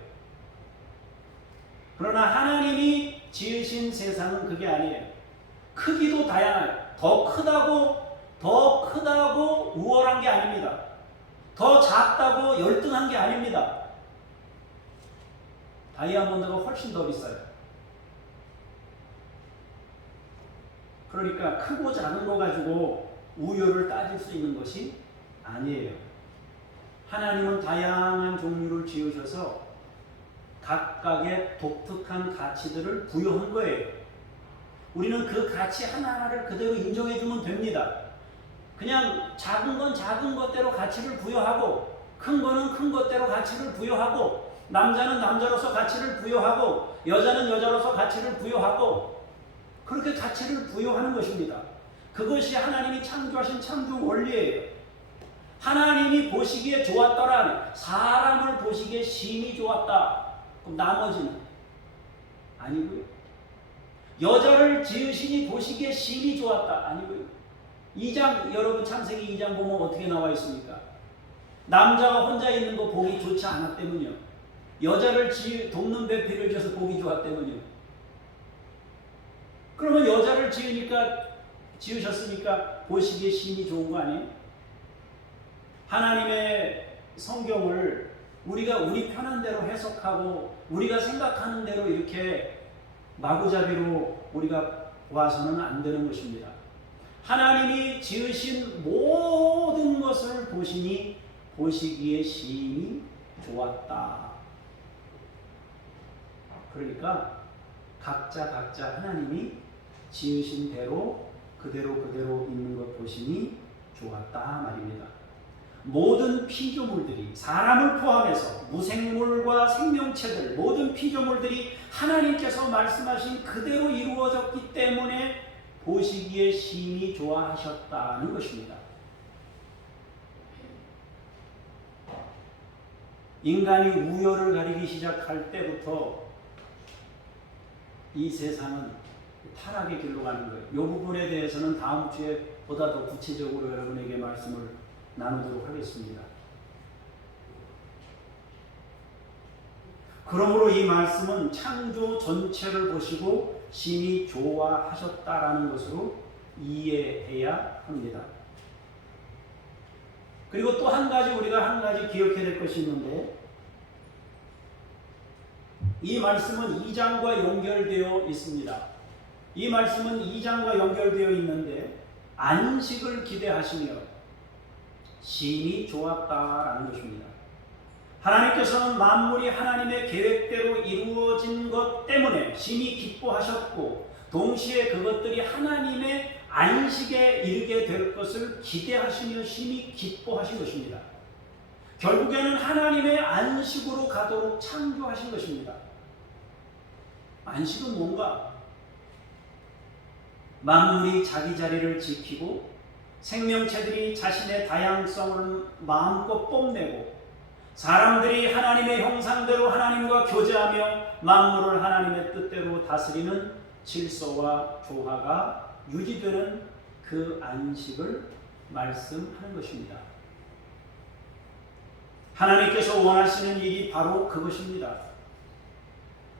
그러나 하나님이 지으신 세상은 그게 아니에요. 크기도 다양해요. 더 크다고 우월한 게 아닙니다. 더 작다고 열등한 게 아닙니다. 다이아몬드가 훨씬 더 비싸요. 그러니까 크고 작은 거 가지고 우열을 따질 수 있는 것이 아니에요. 하나님은 다양한 종류를 지으셔서 각각의 독특한 가치들을 부여한 거예요. 우리는 그 가치 하나하나를 그대로 인정해주면 됩니다. 그냥 작은 건 작은 것대로 가치를 부여하고, 큰 거는 큰 것대로 가치를 부여하고, 남자는 남자로서 가치를 부여하고, 여자는 여자로서 가치를 부여하고, 그렇게 가치를 부여하는 것입니다. 그것이 하나님이 창조하신 창조 원리예요. 하나님이 보시기에 좋았더라, 사람을 보시기에 심히 좋았다. 그럼 나머지는 아니고요. 여자를 지으시니 보시기에 심히 좋았다. 아니고요. 2장, 여러분 창세기 2장 보면 어떻게 나와 있습니까? 남자가 혼자 있는 거 보기 좋지 않았다면요. 여자를 돕는 배필을 줘서 보기 좋았다면요. 그러면 여자를 지으셨으니까 보시기에 심히 좋은 거 아니에요? 하나님의 성경을 우리가 우리 편한 대로 해석하고 우리가 생각하는 대로 이렇게 마구잡이로 우리가 와서는 안 되는 것입니다. 하나님이 지으신 모든 것을 보시니 보시기에 심히 좋았다. 그러니까 각자 하나님이 지으신 대로 그대로 있는 것 보시니 좋았다 말입니다. 모든 피조물들이 사람을 포함해서 무생물과 생명체들 모든 피조물들이 하나님께서 말씀하신 그대로 이루어졌기 때문에 보시기에 심히 좋아하셨다는 것입니다. 인간이 우열을 가리기 시작할 때부터 이 세상은 타락의 길로 가는 거예요. 이 부분에 대해서는 다음 주에 보다 더 구체적으로 여러분에게 말씀을 나누도록 하겠습니다. 그러므로 이 말씀은 창조 전체를 보시고 심히 좋아하셨다라는 것으로 이해해야 합니다. 그리고 또 한 가지 우리가 한 가지 기억해야 될 것이 있는데 이 말씀은 2장과 연결되어 있습니다. 이 말씀은 2장과 연결되어 있는데 안식을 기대하시며 심히 좋았다라는 것입니다. 하나님께서는 만물이 하나님의 계획대로 이루어진 것 때문에 심히 기뻐하셨고 동시에 그것들이 하나님의 안식에 이르게 될 것을 기대하시며 심히 기뻐하신 것입니다. 결국에는 하나님의 안식으로 가도록 창조하신 것입니다. 안식은 뭔가? 만물이 자기 자리를 지키고 생명체들이 자신의 다양성을 마음껏 뽐내고 사람들이 하나님의 형상대로 하나님과 교제하며 만물을 하나님의 뜻대로 다스리는 질서와 조화가 유지되는 그 안식을 말씀하는 것입니다. 하나님께서 원하시는 일이 바로 그것입니다.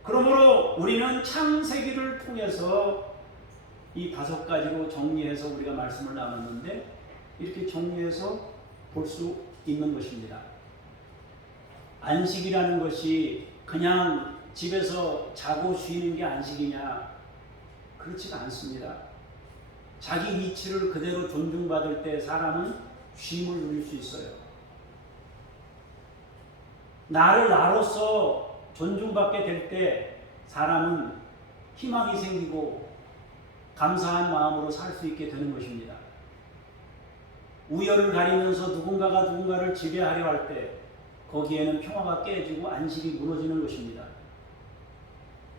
그러므로 우리는 창세기를 통해서 이 5가지로 정리해서 우리가 말씀을 나눴는데 이렇게 정리해서 볼 수 있는 것입니다. 안식이라는 것이 그냥 집에서 자고 쉬는 게 안식이냐? 그렇지가 않습니다. 자기 위치를 그대로 존중받을 때 사람은 쉼을 누릴 수 있어요. 나를 나로서 존중받게 될 때 사람은 희망이 생기고 감사한 마음으로 살 수 있게 되는 것입니다. 우열을 가리면서 누군가가 누군가를 지배하려 할 때 거기에는 평화가 깨지고 안식이 무너지는 것입니다.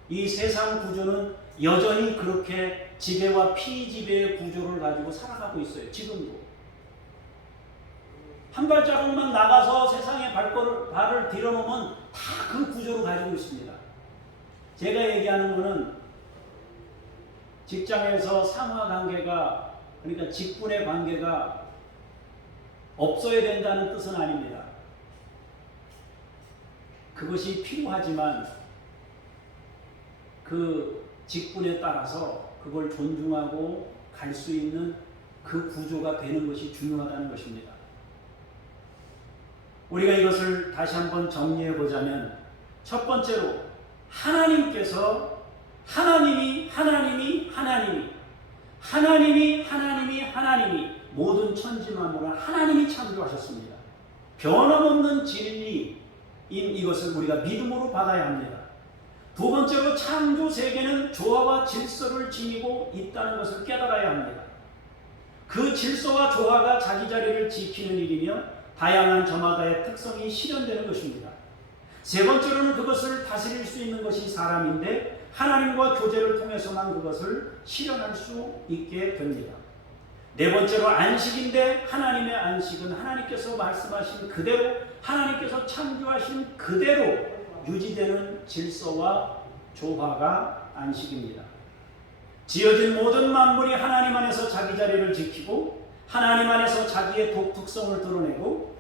이 세상 구조는 여전히 그렇게 지배와 피지배의 구조를 가지고 살아가고 있어요. 지금도. 한 발자국만 나가서 세상에 발을 들여놓으면 다 그 구조를 가지고 있습니다. 제가 얘기하는 것은 직장에서 상하 관계가 그러니까 직분의 관계가 없어야 된다는 뜻은 아닙니다. 그것이 필요하지만 그 직분에 따라서 그걸 존중하고 갈 수 있는 그 구조가 되는 것이 중요하다는 것입니다. 우리가 이것을 다시 한번 정리해 보자면 첫 번째로 하나님께서 하나님이 모든 천지 만물을 하나님이 창조하셨습니다. 변함없는 진리인 이것을 우리가 믿음으로 받아야 합니다. 두 번째로 창조 세계는 조화와 질서를 지니고 있다는 것을 깨달아야 합니다. 그 질서와 조화가 자기 자리를 지키는 일이며 다양한 저마다의 특성이 실현되는 것입니다. 세 번째로는 그것을 다스릴 수 있는 것이 사람인데 하나님과 교제를 통해서만 그것을 실현할 수 있게 됩니다. 네 번째로 안식인데 하나님의 안식은 하나님께서 말씀하신 그대로 하나님께서 창조하신 그대로 유지되는 질서와 조화가 안식입니다. 지어진 모든 만물이 하나님 안에서 자기 자리를 지키고 하나님 안에서 자기의 독특성을 드러내고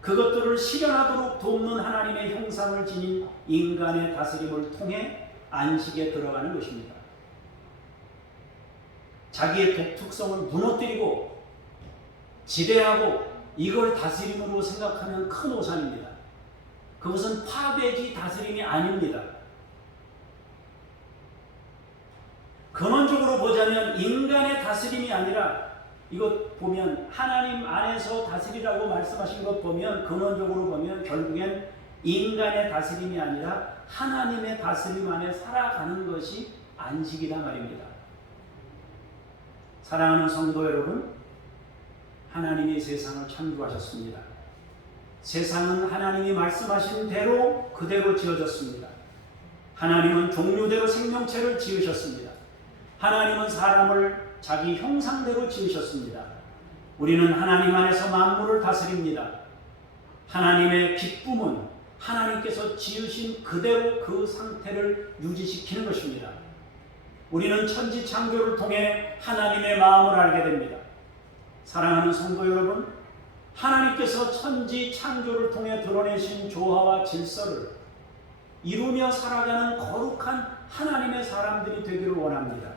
그것들을 실현하도록 돕는 하나님의 형상을 지닌 인간의 다스림을 통해 안식에 들어가는 것입니다. 자기의 독특성을 무너뜨리고 지배하고 이걸 다스림으로 생각하면 큰 오산입니다. 그것은 파괴지 다스림이 아닙니다. 근원적으로 보자면 인간의 다스림이 아니라 이것 보면 하나님 안에서 다스리라고 말씀하신 것 보면 근원적으로 보면 결국엔 인간의 다스림이 아니라 하나님의 다스림 안에 살아가는 것이 안식이란 말입니다. 사랑하는 성도 여러분, 하나님이 세상을 창조하셨습니다. 세상은 하나님이 말씀하신 대로 그대로 지어졌습니다. 하나님은 종류대로 생명체를 지으셨습니다. 하나님은 사람을 자기 형상대로 지으셨습니다. 우리는 하나님 안에서 만물을 다스립니다. 하나님의 기쁨은 하나님께서 지으신 그대로 그 상태를 유지시키는 것입니다. 우리는 천지 창조를 통해 하나님의 마음을 알게 됩니다. 사랑하는 성도 여러분, 하나님께서 천지 창조를 통해 드러내신 조화와 질서를 이루며 살아가는 거룩한 하나님의 사람들이 되기를 원합니다.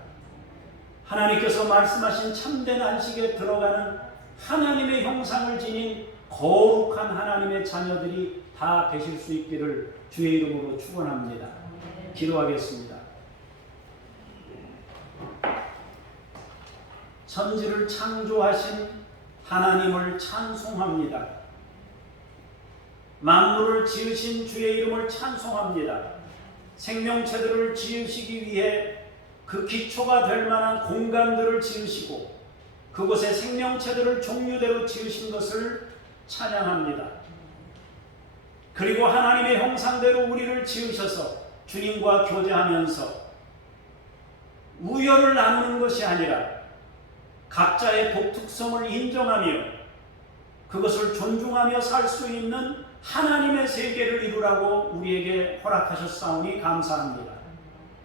하나님께서 말씀하신 참된 안식에 들어가는 하나님의 형상을 지닌 거룩한 하나님의 자녀들이 다 되실 수 있기를 주의 이름으로 축원합니다. 기도하겠습니다. 천지를 창조하신 하나님을 찬송합니다. 만물을 지으신 주의 이름을 찬송합니다. 생명체들을 지으시기 위해 그 기초가 될 만한 공간들을 지으시고 그곳에 생명체들을 종류대로 지으신 것을 찬양합니다. 그리고 하나님의 형상대로 우리를 지으셔서 주님과 교제하면서 우열을 나누는 것이 아니라 각자의 독특성을 인정하며 그것을 존중하며 살 수 있는 하나님의 세계를 이루라고 우리에게 허락하셨사오니 감사합니다.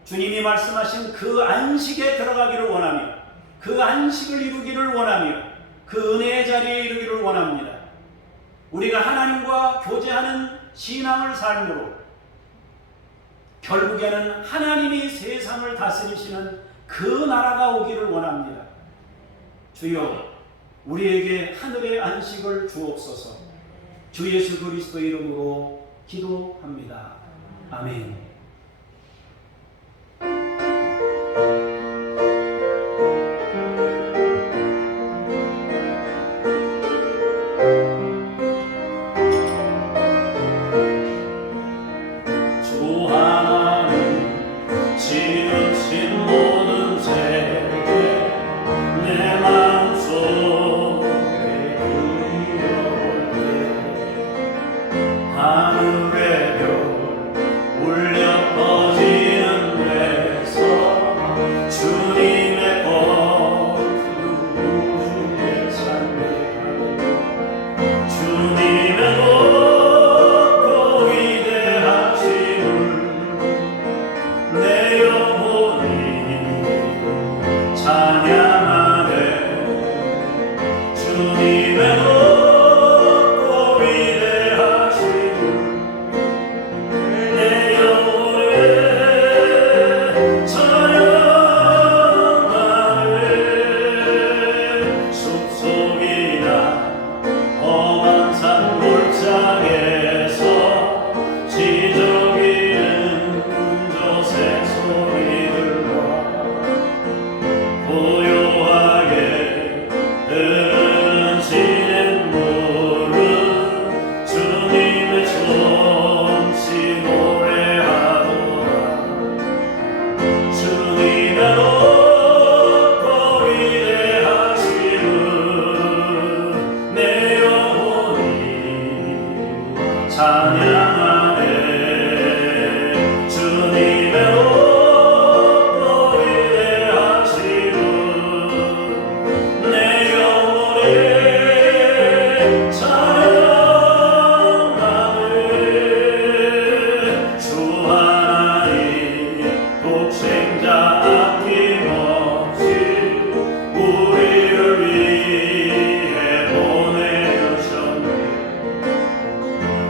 주님이 말씀하신 그 안식에 들어가기를 원하며 그 안식을 이루기를 원하며 그 은혜의 자리에 이르기를 원합니다. 우리가 하나님과 교제하는 신앙을 삶으로 결국에는 하나님이 세상을 다스리시는 그 나라가 오기를 원합니다. 주여, 우리에게 하늘의 안식을 주옵소서. 주 예수 그리스도 이름으로 기도합니다. 아멘.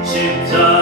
십자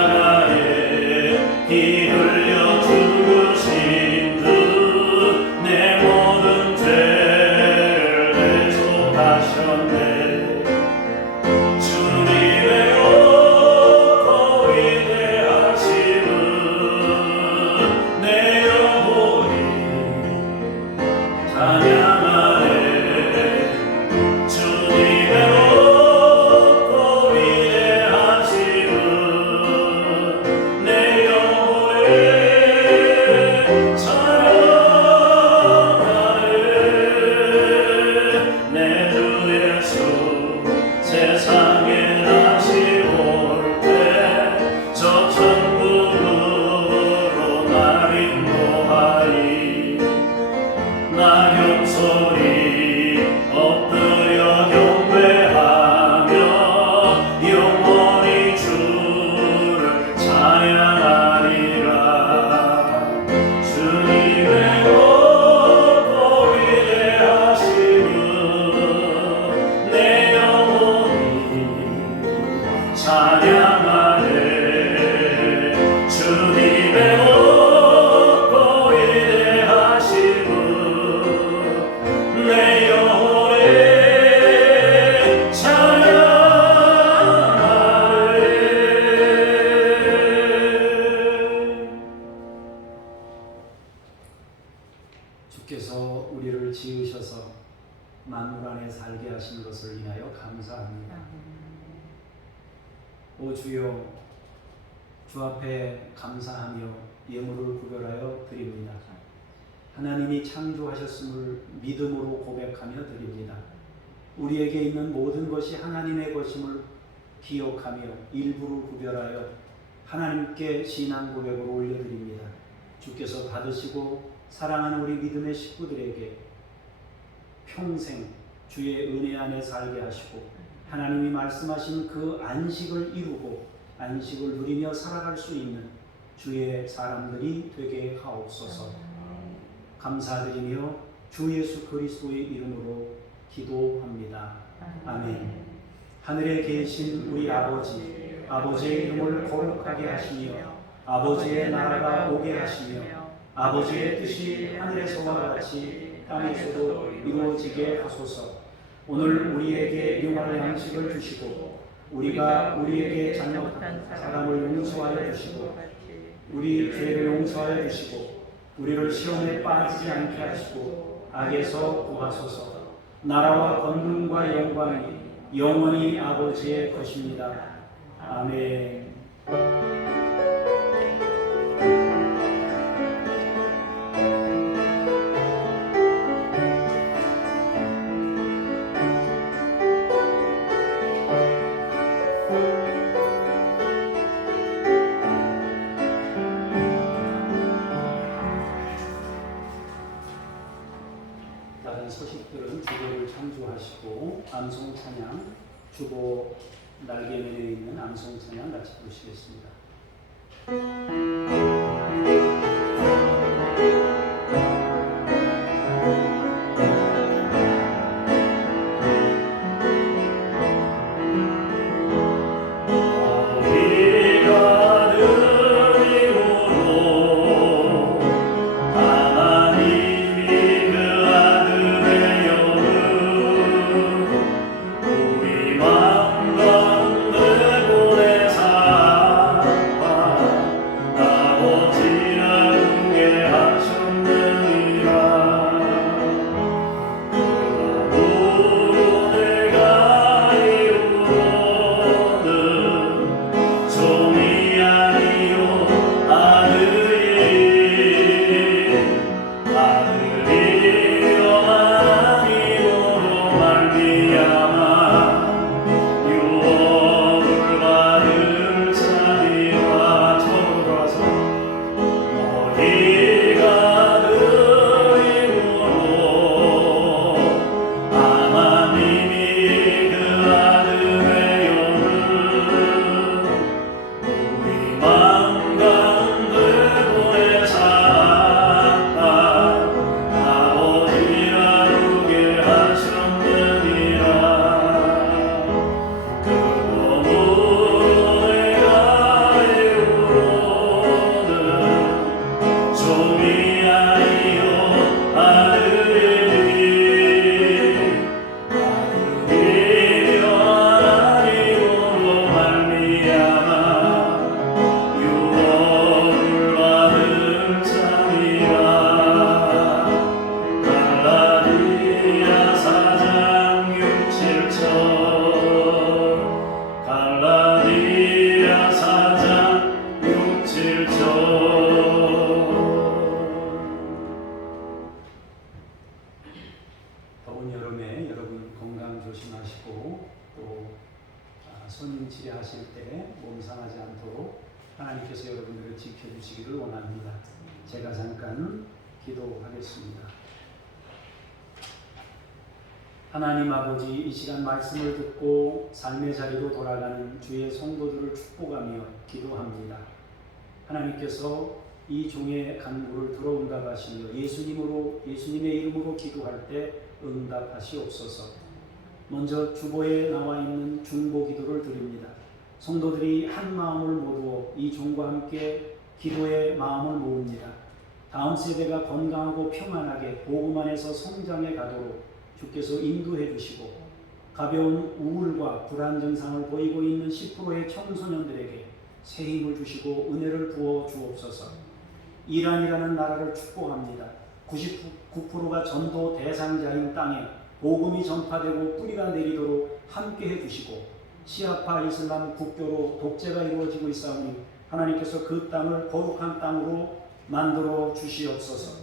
세상에 다시 올 때 저 천국으로 날 인도하리. 낙엽 소리 엎드려 경배하며 영원히 주를 찬양하리라. 주님의 높고 위대하심은 내 영혼이 찬양하네. 주님의 높고 위대하심은 내 영혼에 찬양하네. 주께서 우리를 지으셔서 만물 안에 살게 하신 것을 인하여 감사합니다. 오 주여, 주 앞에 감사하며 예물을 구별하여 드립니다. 하나님이 창조하셨음을 믿음으로 고백하며 드립니다. 우리에게 있는 모든 것이 하나님의 것임을 기억하며 일부를 구별하여 하나님께 신앙 고백으로 올려드립니다. 주께서 받으시고 사랑하는 우리 믿음의 식구들에게 평생 주의 은혜 안에 살게 하시고 하나님이 말씀하신 그 안식을 이루고 안식을 누리며 살아갈 수 있는 주의 사람들이 되게 하옵소서. 감사드리며 주 예수 그리스도의 이름으로 기도합니다. 아멘. 하늘에 계신 우리 아버지, 아버지의 이름을 거룩하게 하시며 아버지의 나라가 오게 하시며 아버지의 뜻이 하늘에서와 같이 땅에서도 이루어지게 하소서. 오늘 우리에게 일용할 양식을 주시고 우리가 우리에게 잘못한 사람을 용서하여 주시고 우리 죄를 용서하여 주시고 우리를 시험에 빠지지 않게 하시고 악에서 구하소서. 나라와 권능과 영광이 영원히 아버지의 것입니다. 아멘. 다른 소식들은 주보를 창조하시고 암송 찬양, 주보 날개면에 있는 암송 찬양 같이 부르시겠습니다. 우리 마음과 내보내 사랑과 나보 손님 치료하실 때 몸 상하지 않도록 하나님께서 여러분들을 지켜주시기를 원합니다. 제가 잠깐 기도하겠습니다. 하나님 아버지, 이 시간 말씀을 듣고 삶의 자리로 돌아가는 주의 성도들을 축복하며 기도합니다. 하나님께서 이 종의 간구를 들어응답하시며 예수님의 이름으로 기도할 때 응답하시옵소서. 먼저 주보에 나와 있는 중보 기도를 드립니다. 성도들이 한 마음을 모두어 이 종과 함께 기도의 마음을 모읍니다. 다음 세대가 건강하고 평안하게 복음 안에서 성장해 가도록 주께서 인도해 주시고, 가벼운 우울과 불안 증상을 보이고 있는 10%의 청소년들에게 새 힘을 주시고 은혜를 부어 주옵소서. 이란이라는 나라를 축복합니다. 99%가 전도 대상자인 땅에 복음이 전파되고 뿌리가 내리도록 함께해 주시고, 시아파 이슬람 국교로 독재가 이루어지고 있사오니 하나님께서 그 땅을 거룩한 땅으로 만들어 주시옵소서.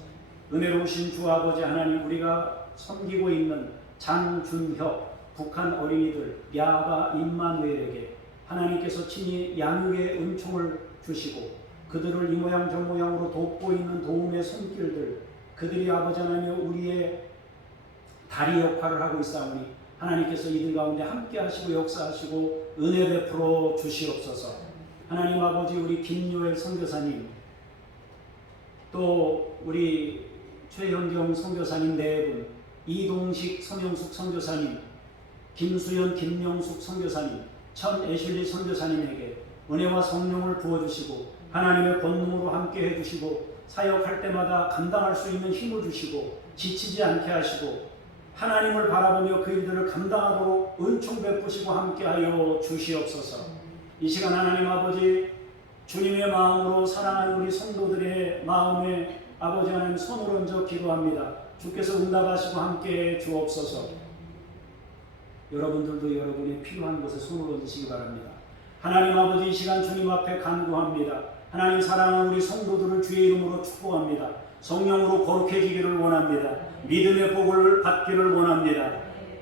은혜로우신 주 아버지 하나님, 우리가 섬기고 있는 장준혁 북한 어린이들 야바 임마누엘에게 하나님께서 친히 양육의 은총을 주시고, 그들을 이 모양 저 모양으로 돕고 있는 도움의 손길들, 그들이 아버지 하나님 우리의 다리 역할을 하고 있사오니 하나님께서 이들 가운데 함께 하시고 역사하시고 은혜 베풀어 주시옵소서. 하나님 아버지, 우리 김요엘 선교사님, 또 우리 최현경 선교사님 네 분, 이동식 서명숙 선교사님, 김수연 김명숙 선교사님, 천애슐리 선교사님에게 은혜와 성령을 부어주시고 하나님의 권능으로 함께 해주시고 사역할 때마다 감당할 수 있는 힘을 주시고 지치지 않게 하시고 하나님을 바라보며 그 일들을 감당하도록 은총 베푸시고 함께하여 주시옵소서. 이 시간 하나님 아버지, 주님의 마음으로 사랑하는 우리 성도들의 마음에 아버지 하나님 손을 얹어 기도합니다. 주께서 응답하시고 함께해 주옵소서. 여러분들도 여러분이 필요한 곳에 손을 얹으시기 바랍니다. 하나님 아버지, 이 시간 주님 앞에 간구합니다. 하나님 사랑하는 우리 성도들을 주의 이름으로 축복합니다. 성령으로 거룩해지기를 원합니다. 믿음의 복을 받기를 원합니다.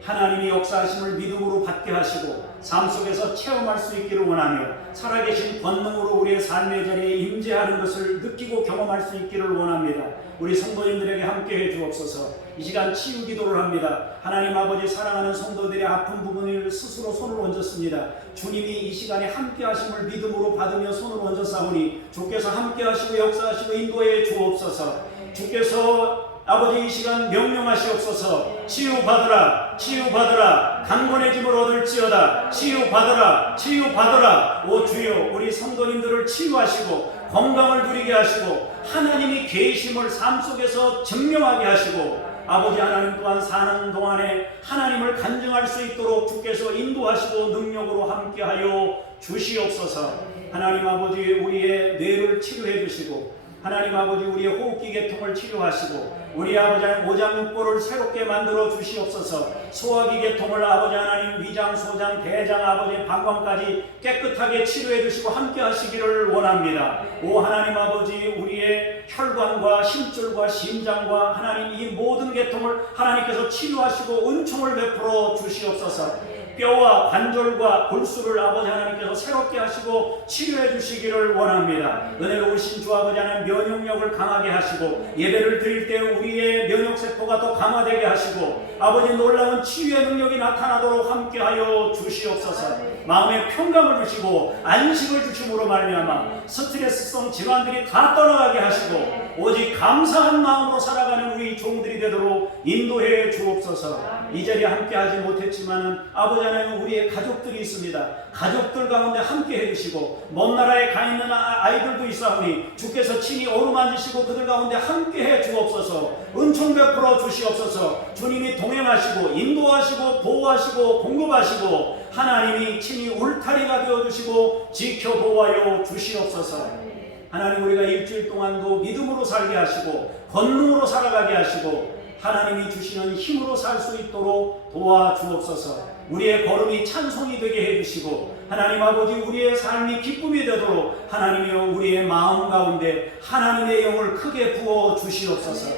하나님이 역사하심을 믿음으로 받게 하시고 삶 속에서 체험할 수 있기를 원하며 살아계신 권능으로 우리의 삶의 자리에 임재하는 것을 느끼고 경험할 수 있기를 원합니다. 우리 성도님들에게 함께해 주옵소서. 이 시간 치유 기도를 합니다. 하나님 아버지, 사랑하는 성도들의 아픈 부분을 스스로 손을 얹었습니다. 주님이 이 시간에 함께하심을 믿음으로 받으며 손을 얹었사오니 주께서 함께하시고 역사하시고 인도해 주옵소서. 주께서 아버지 이 시간 명령하시옵소서. 치유받으라, 치유받으라, 강건해짐을 얻을지어다. 치유받으라, 치유받으라. 오 주여, 우리 성도님들을 치유하시고 건강을 누리게 하시고 하나님이 계심을 삶 속에서 증명하게 하시고 아버지 하나님 또한 사는 동안에 하나님을 간증할 수 있도록 주께서 인도하시고 능력으로 함께하여 주시옵소서. 하나님 아버지, 우리의 뇌를 치료해 주시고 하나님 아버지, 우리의 호흡기 계통을 치료하시고 우리 아버지 하나님 오장육부를 새롭게 만들어 주시옵소서. 소화기 계통을 아버지 하나님 위장, 소장, 대장, 아버지 방광까지 깨끗하게 치료해 주시고 함께 하시기를 원합니다. 오 하나님 아버지, 우리의 혈관과 심줄과 심장과 하나님 이 모든 계통을 하나님께서 치료하시고 은총을 베풀어 주시옵소서. 뼈와 관절과 골수를 아버지 하나님께서 새롭게 하시고 치료해 주시기를 원합니다. 은혜로우신 주 아버지 하나님 면역력을 강하게 하시고 예배를 드릴 때 우리의 면역세포가 더 강화되게 하시고 아버지 놀라운 치유의 능력이 나타나도록 함께하여 주시옵소서. 마음의 평강을 주시고 안식을 주심으로 말미암아 스트레스성 질환들이 다 떠나가게 하시고 오직 감사한 마음으로 살아가는 우리 종들이 되도록 인도해 주옵소서. 이 자리에 함께하지 못했지만은 아버지 하나님 우리의 가족들이 있습니다. 가족들 가운데 함께 해주시고 먼 나라에 가 있는 아이들도 있사오니 주께서 친히 어루만지시고 그들 가운데 함께 해 주옵소서. 은총 베풀어 주시옵소서. 주님이 동행하시고 인도하시고 보호하시고 공급하시고 하나님이 친히 울타리가 되어주시고 지켜보호하여 주시옵소서. 하나님, 우리가 일주일 동안도 믿음으로 살게 하시고 권능으로 살아가게 하시고 하나님이 주시는 힘으로 살 수 있도록 도와주옵소서. 우리의 걸음이 찬송이 되게 해주시고 하나님 아버지, 우리의 삶이 기쁨이 되도록 하나님이여 우리의 마음 가운데 하나님의 영을 크게 부어 주시옵소서.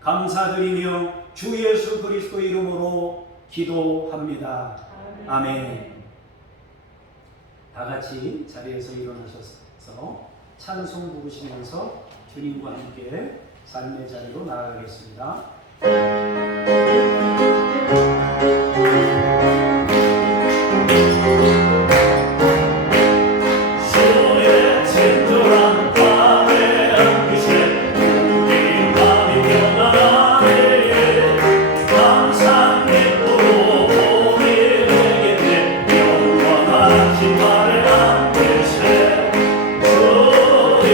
감사드리며 주 예수 그리스도 이름으로 기도합니다. 아멘. 다 같이 자리에서 일어나셔서 찬송 부르시면서 주님과 함께 삶의 자리로 나아가겠습니다. 주의 친절한 밤의 빛에 우리 맘이 변하네. 항상 기쁘고 복이 되겠네. 영원하지 말에 안 되세. 주의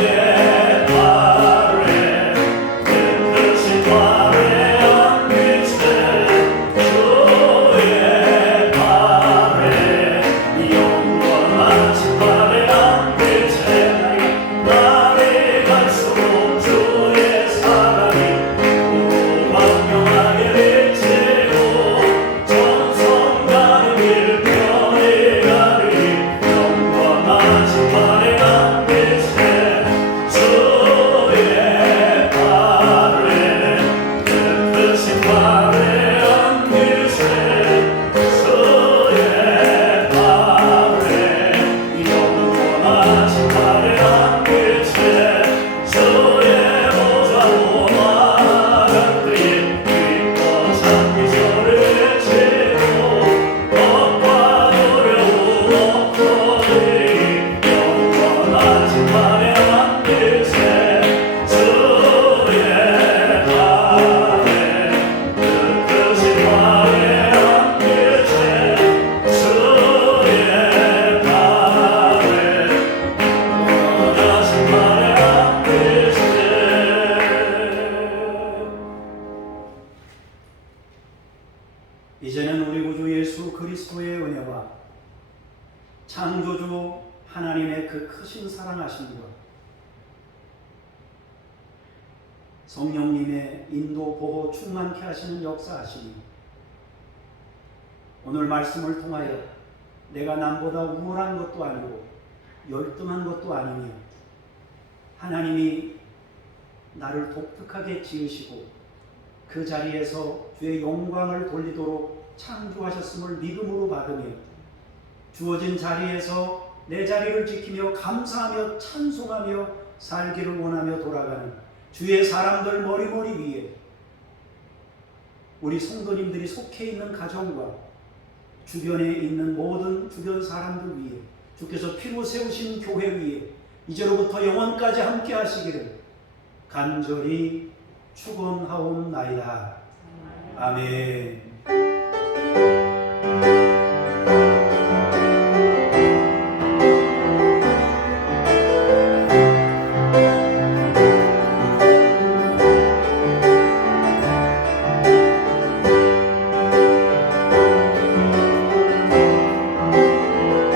발에 그 발에 안 되세. 주의 발에 영원하지 말에 안 되세. 날이 갈수록 주의 사랑이 광명하게 되지고 전성가는 길 변해가리. 영원하지 말에 안 되세. 주의 발에 그 발에 안 되세. 주의 발에 영원하지 말에 안 되세. 주의 보좌로 나아갈 때에 기뻐 참기 전에 지고 겁과 두려움 없거니. 영원하지 말에 안 되세. 주의 발에 그 발에 안 되세. 주의 발에 영원하지 말에 안 되세. 이제는 우리 구주 예수 그리스도의 은혜와 창조주 하나님의 그 크신 사랑하심과 성령님의 인도 보호 충만케 하시는 역사하시니 오늘 말씀을 통하여 내가 남보다 우월한 것도 아니고 열등한 것도 아니며 하나님이 나를 독특하게 지으시고 그 자리에서 주의 영광을 돌리도록 창조하셨음을 믿음으로 받으며 주어진 자리에서 내 자리를 지키며 감사하며 찬송하며 살기를 원하며 돌아가는 주의 사람들 머리머리 위에 우리 성도님들이 속해 있는 가정과 주변에 있는 모든 주변 사람들 위에 주께서 피로 세우신 교회 위에 이제로부터 영원까지 함께 하시기를 간절히 축원하옵나이다. 아멘.